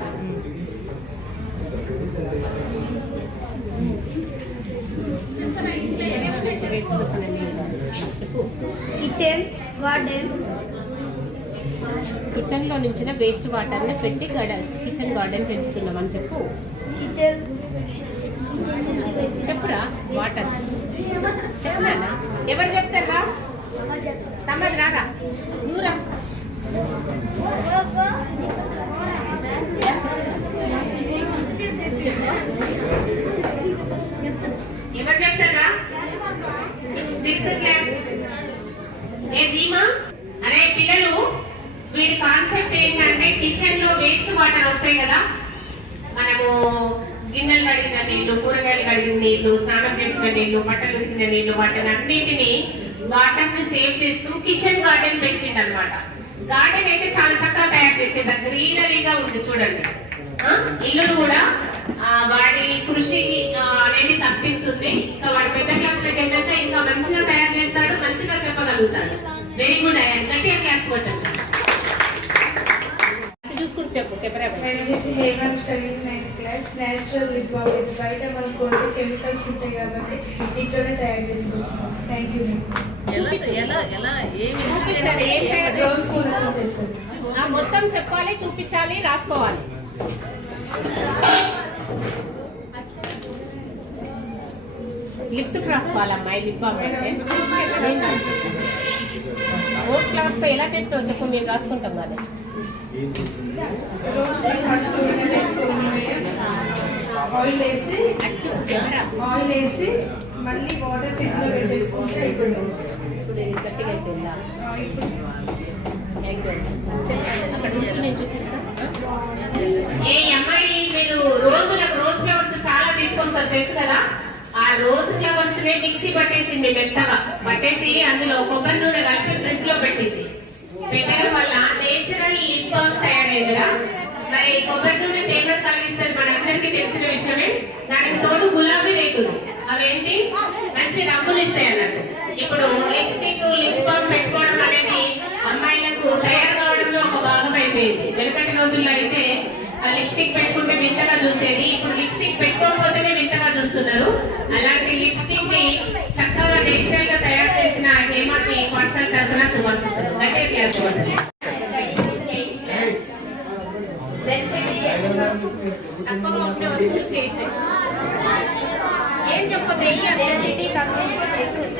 Kitchen garden. Kitchen లో నుంచి వేస్ట్ వాటర్ ని పెట్టి కిచెన్ గార్డెన్ పెంచుతున్నామని చెప్పు. Kitchen. చెప్పురా. వాటర్ చెప్పురా. ఎవరు చెప్తారా? సమద్ రారా, నువ్వు రా. ఎవరు చెప్తారా? 6th class. ఏ ధీమా, అరే పిల్లలు, వీడి కాన్సెప్ట్ ఏంటంటే కిచెన్ లో వేస్ట్ వాటర్ వస్తాయి కదా, మనము గిన్నెలు కడిగిన నీళ్లు, కూరగాయలు కడిగిన నీళ్లు, స్నానం చేసిన నీళ్లు, బట్టలు ఉతికిన నీళ్లు, వాటిని అన్నింటినీ వాటర్ ని సేవ్ చేస్తూ కిచెన్ గార్డెన్ పెంచింది అనమాట. గార్డెన్ అయితే చాలా చక్కగా తయారు చేసేది, గ్రీనరీగా ఉంది చూడండి. ఇల్లును కూడా వాడి కృషి అనేది తప్పిస్తుంది. ఇంకా వాడి పెద్ద క్లాసులకు వెళ్ళినాక ఇంకా మంచిగా తయారు చేస్తాడు, మంచిగా చెప్పగలుగుతాడు. వెరీ గుడ్ అయ్యాను. గట్టిగా క్లాస్ కొట్టండి. చూసుకుంటూ చెప్పు. My name is Heyman, studying 9th class. Max natural lip balm. ఇది బయట మనకు కొన్ని కెమికల్స్ ఉంటాయి కాబట్టి ఇంట్లోనే తయారు చేసుకొస్తాం. Thank you. చూపించాలి ఏం తయారు రోజ్ పూలతో చేస్తారు. మొత్తం చెప్పాలి, చూపించాలి, రాసుకోవాలి. లిప్స్ రాసుకోవాలమ్మా లిప్ బామ్ అంటే. రోజ్ ఫ్లవర్స్ తో ఎలా చేసినావు చెప్పు, మేము రాసుకుంటాం కదా. రోజ్ ఫస్ట్ ఆయిల్ వేసి మళ్ళీ వాటర్ ఫ్రిడ్జ్ లో పెట్టేసుకుంటే అయిపోయింది. ఇప్పుడు ఇది గట్టిగా అయిపోయిందా? అక్కడ నుంచి నేను చూపిస్తాను. ఏ అమ్మాయి మీరు రోజులకు రోజ్ ఫ్లవర్స్ చాలా తీసుకొస్తారు తెలుసు కదా. ఆ రోజ్ ఫ్లవర్స్ నే మిక్సీ పట్టేసింది, మెత్తగా పట్టేసి అందులో కొబ్బరి నూనె కలిపి ఫ్రిడ్జ్ లో పెట్టింది. పెట్టడం వల్ల నేచురల్ లిప్ బామ్ తయారైంది కదా. మరి కొబ్బరి నూనె తేమ కలిగిస్తుంది, మనందరికీ తెలిసిన విషయమే. దానికి తోడు గులాబీ రేకులు, అవేంటి మంచి రంగులు ఇస్తాయి అన్నట్టు. ఇప్పుడు లిప్స్టిక్ లిప్ బామ్ పెట్టుకోవడం అనేది అమ్మాయిలకు తయారు కావడంలో ఒక భాగం అయిపోయింది. వెనుకటి రోజుల్లో అయితే ఆ లిప్స్టిక్ పెట్టుకుంటే వింతగా చూసేది, ఇప్పుడు లిప్స్టిక్ పెట్టుకోకపోతేనే వింతగా చూస్తున్నారు. అలాంటి లిప్స్టిక్ ని చక్కగా నేచురల్ గా తయారు చేసిన హేమకి పాఠశాల తరఫున శుభాశిస్సులు. గట్టిగా క్లాస్ ఇవ్వండి. తక్కువగా ఉంటే వస్తువులు సేఫ్. ఏం చెప్పొద్దు, డెన్సిటీ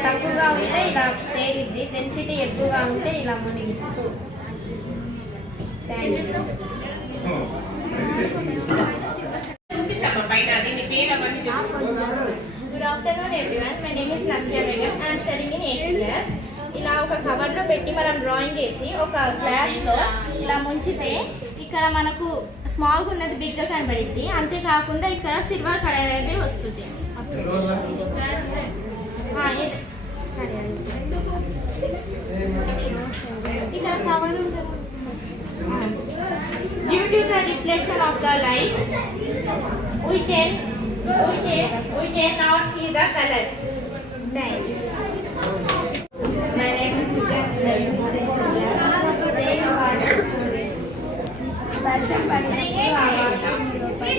తక్కువగా ఉంటే ఇలా తేలిద్ది, డెన్సిటీ ఎక్కువగా ఉంటే ఇలా మునిగిద్ది. చూపించమ్మా బయట. దీని పేరు అవన్నీ చెప్పు. Good afternoon everyone, my name is Nasia Begum. I am studying in 8th class. ఇలా ఒక కవర్ లో పెట్టి మనం డ్రాయింగ్ వేసి ఒక గ్లాస్ లో ఇలా ముంచితే ఇక్కడ మనకు స్మాల్ గా ఉన్నది బిగ్ గా కనబడింది. అంతేకాకుండా ఇక్కడ సిల్వర్ కలర్ అనేది వస్తుంది. ఇక్కడ కవర్ ఉంటుంది. Due to the reflection of the light, we cannot see the color. Thanks. My name is వర్షం పడినప్పుడు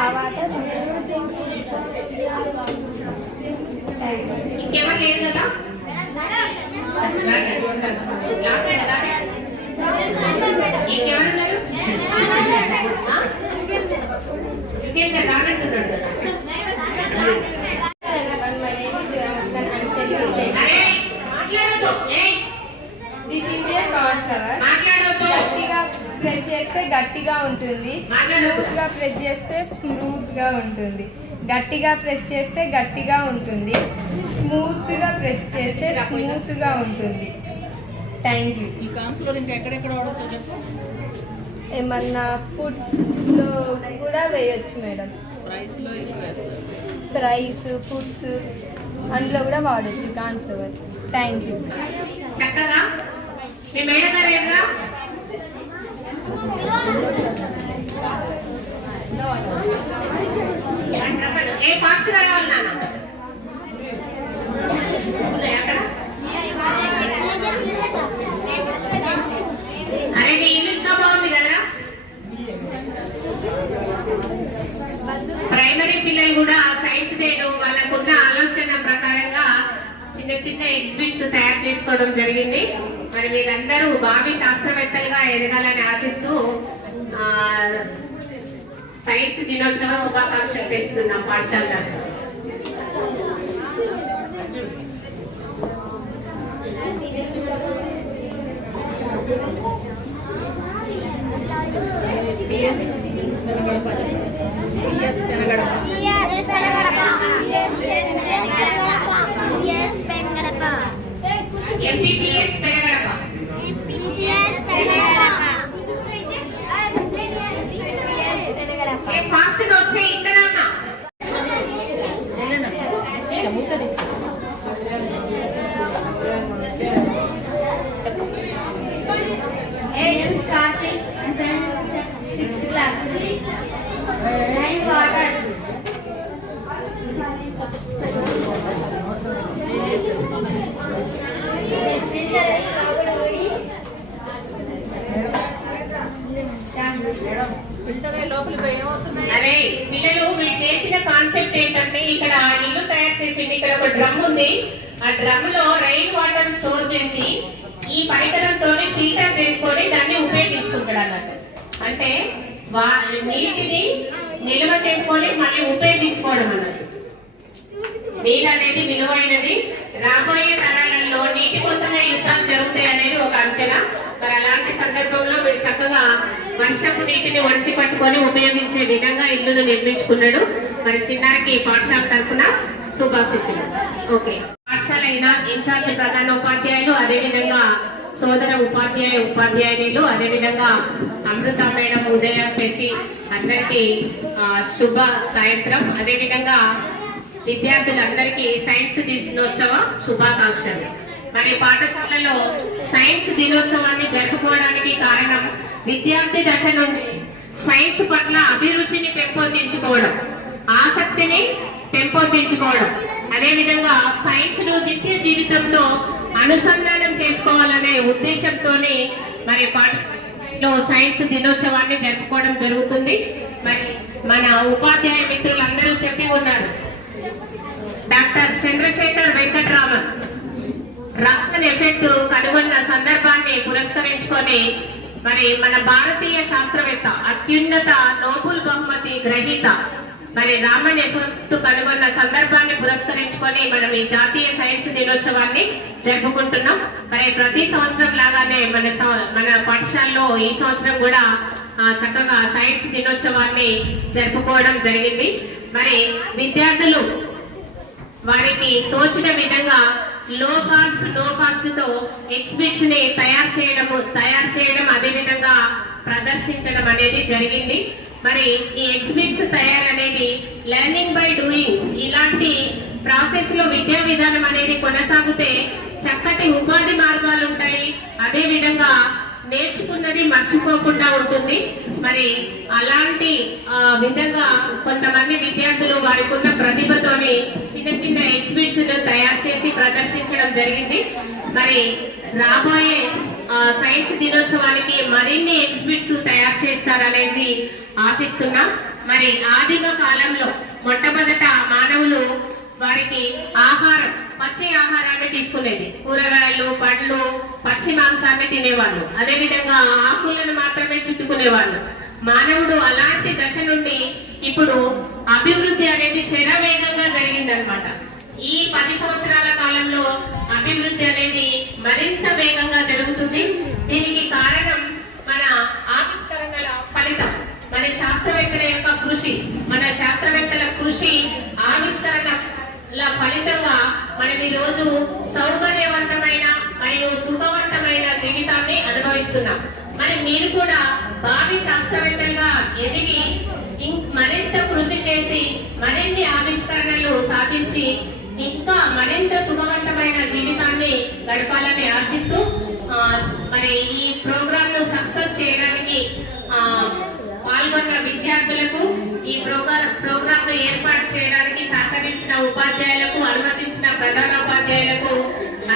ఆ వాటర్ ఇంకెవరు లేరు కదా. ఇంకెవరున్నారు? ఇంకేంటే రానంటున్నాడు. గట్టిగా ప్రెస్ చేస్తే గట్టిగా ఉంటుంది, స్మూత్ గా ప్రెస్ చేస్తే స్మూత్ గా ఉంటుంది. గట్టిగా ప్రెస్ చేస్తే గట్టిగా ఉంటుంది, స్మూత్ గా ప్రెస్ చేస్తే స్మూత్ గా ఉంటుంది. Thank you. ఈ కాన్ఫ్లోర్ ఇంకా ఎక్కడెక్కడ వాడొచ్చో చెప్పు. ఏమన్నా ఫుడ్స్ లో కూడా వేయొచ్చు మేడం. ప్రైస్ లో ఎక్కువ వేస్తారు. ఫ్రైస్, ఫుడ్స్ అందులో కూడా వాడచ్చు కాన్ఫ్లవర్. Thank you. చక్కగా మీ మేడం గారు ఏమన్నా ఏ ఫాస్ట్ గా రావాలి నాన్న. అక్కడ అరే నీ ఇల్లు ఇంకా బాగుంది కదా. ప్రైమరీ పిల్లలు కూడా సైన్స్ డేను వాళ్ళకున్న ఆలోచన ప్రకారంగా చిన్న చిన్న ఎగ్జిబిట్స్ తయారు చేసుకోవడం జరిగింది. మరి మీరందరూ భావి శాస్త్రవేత్తలుగా ఎదగాలని ఆశిస్తూ సైన్స్ దినోత్సవ శుభాకాంక్షలు తెలుపుతున్నాం పాఠశాల తరఫున. ఎంపీపీఎస్ పెరగడప. ఫాస్ట్ గా వచ్చే ఇక్కడ వెంటనే లోపలికి పోయి ఏమవుతున్నాయి? అరే పిల్లలు మీరు చేసిన కాన్సెప్ట్ ఏంటంటే ఇక్కడ ఇల్లు తయారు చేసింది. ఇక్కడ ఒక డ్రమ్ ఉంది. ఆ డ్రమ్ లో రైన్ వాటర్ స్టోర్ చేసి ఈ పరికరంతో ఫిల్టర్ చేసుకొని దాన్ని ఉపయోగించుకుంటాడు అన్నట్టు. అంటే నీటిని నిల్వ చేసుకొని మళ్ళీ ఉపయోగించుకోవడం అన్నట్టు. నీరు అనేది విలువైనది. రాబోయే తరాలలో నీటి కోసమే యుద్ధాలు జరుగుతాయి అనేది ఒక అంచనా. మరి అలాంటి సందర్భంలో మీరు చక్కగా వర్షపు నీటిని ఒడిసి పట్టుకొని ఉపయోగించే విధంగా ఇల్లును నిర్మించుకున్నాడు. మరి చిన్నారికి పాఠశాల తరఫున శుభాశీస్సులు. ఓకే, పాఠశాల అయిన ఇన్ఛార్జ్ ప్రధాన ఉపాధ్యాయులు, అదేవిధంగా సోదర ఉపాధ్యాయులు, అదేవిధంగా అమృత మేడం, ఉదయ, శశి అందరికీ శుభ సాయంత్రం. అదేవిధంగా విద్యార్థులందరికీ సైన్స్ దినోత్సవ శుభాకాంక్షలు. మరి పాఠశాలలో సైన్స్ దినోత్సవాన్ని జరుపుకోవడానికి కారణం విద్యార్థి దశ నుండి సైన్స్ పట్ల అభిరుచిని పెంపొందించుకోవడం, ఆసక్తిని పెంపొందించుకోవడం, అదేవిధంగా సైన్స్ ను నిత్య జీవితంలో అనుసంధానం చేసుకోవాలనే ఉద్దేశంతోనే మరి పాఠశాలలో సైన్స్ దినోత్సవాన్ని జరుపుకోవడం జరుగుతుంది. మరి మన ఉపాధ్యాయ మిత్రులందరూ చెప్పి ఉన్నారు. డాక్టర్ చంద్రశేఖర్ వెంకటరామన్ రామన్ ఎఫెక్ట్ కనుగొన్న సందర్భాన్ని పురస్కరించుకొని మరి మన భారతీయ శాస్త్రవేత్త, అత్యున్నత నోబెల్ బహుమతి గ్రహీత మరి రామన్ ఎఫెక్ట్ కనుగొన్న సందర్భాన్ని పురస్కరించుకొని మనం ఈ జాతీయ సైన్స్ దినోత్సవాన్ని జరుపుకుంటున్నాం. మరి ప్రతి సంవత్సరం లాగానే మన పాఠశాలలో ఈ సంవత్సరం కూడా చక్కగా సైన్స్ దినోత్సవాన్ని జరుపుకోవడం జరిగింది. మరి విద్యార్థులు వారికి తోచిన విధంగా లో కాస్ట్ తో ఎగ్జిబిట్స్ ని తయారు చేయడం అదేవిధంగా ప్రదర్శించడం అనేది జరిగింది. మరి ఈ ఎగ్జిబిట్స్ తయారు అనేది లెర్నింగ్ బై డూయింగ్ ఇలాంటి ప్రాసెస్ లో విద్యా విధానం అనేది కొనసాగితే చక్కటి ఉపాధి మార్గాలు ఉంటాయి. అదే విధంగా నేర్చుకున్నది మర్చిపోకుండా ఉంటుంది. మరి అలాంటి విధంగా కొంతమంది విద్యార్థులు వారికి ఉన్న ప్రతిభతోని చిన్న ఎగ్జిబిట్స్ తయారు చేసి ప్రదర్శించడం జరిగింది. మరి రాబోయే సైన్స్ దినోత్సవానికి మరిన్ని ఎగ్జిబిట్స్ తయారు చేస్తారనేది ఆశిస్తున్నాం. మరి ఆదిమ కాలంలో మొట్టమొదట మానవులు వారికి పచ్చి ఆహారాన్ని తీసుకునేది. కూరగాయలు, పండ్లు, పచ్చి మాంసాన్ని తినేవాళ్ళు. అదే విధంగా ఆకులను మాత్రమే చుట్టుకునేవాళ్ళు. మానవుడు అలాంటి దశ నుండి ఇప్పుడు అభివృద్ధి అనేది శరవేగంగా జరిగిందనమాట. ఈ 10 సంవత్సరాల కాలంలో అభివృద్ధి అనేది మరింత వేగంగా జరుగుతుంది. దీనికి కారణం మన ఆవిష్కరణల ఫలితం, మన శాస్త్రవేత్తల యొక్క కృషి, మన శాస్త్రవేత్తల కృషి ఆవిష్కరణల ఫలితంగా మనం ఈ రోజు సౌకర్యవంతమైన మరియు సుఖవంతమైన జీవితాన్ని అనుభవిస్తున్నాం. మరి మీరు కూడా భావి శాస్త్రవేత్తలుగా ఎదిగి మరింత కృషి చేసి మరిన్ని ఆవిష్కరణలు సాధించి ఇంకా మరింత సుఖవంతమైన జీవితాన్ని గడపాలని ఆశిస్తూ మరి ఈ ప్రోగ్రామ్ ను సక్సెస్ చేయడానికి పాల్గొన్న విద్యార్థులకు, ఈ ప్రోగ్రామ్ ను ఏర్పాటు చేయడానికి సహకరించిన ఉపాధ్యాయులకు, అనుమతించిన ప్రధానోపాధ్యాయులకు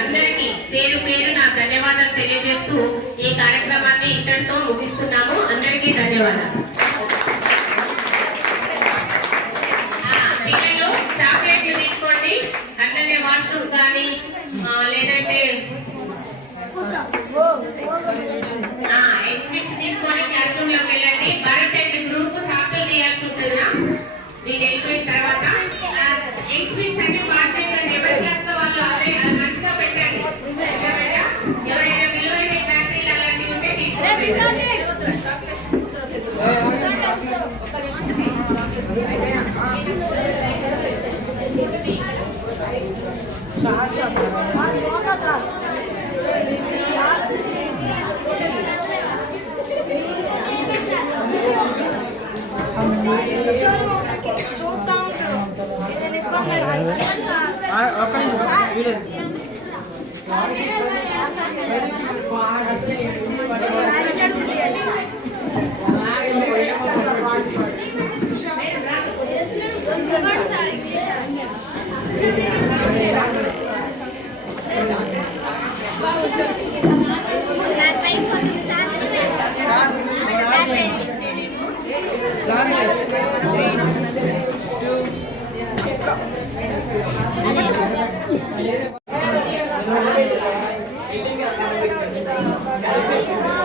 అందరికీ పేరు పేరున ధన్యవాదాలు తెలియజేస్తూ ఈ కార్యక్రమాన్ని ఇక్కడితో ముగిస్తున్నాము. అందరికీ ధన్యవాదాలు. పిల్లలు చాక్లెట్లు తీసుకోండి, అట్లనే వాష్రూమ్ కానీ లేదంటే ఎగ్జిబిట్స్ తీసుకొని క్లాస్ రూమ్ లోకి వెళ్ళండి. భరత్ అండ్ గ్రూప్ చాక్లెట్ తీయాల్సి ఉంటుందా మీరు వెళ్ళిపోయిన తర్వాత. ఎగ్జిబిట్స్ అంటే పాస్ అయిపోయింది. ఎవరి క్లాస్ లో వాళ్ళు అదే మంచిగా పెట్టండి. ఎవరైనా విలువైన బ్యాటరీలు అలాంటివి ఉంటే తీసుకోండి. 2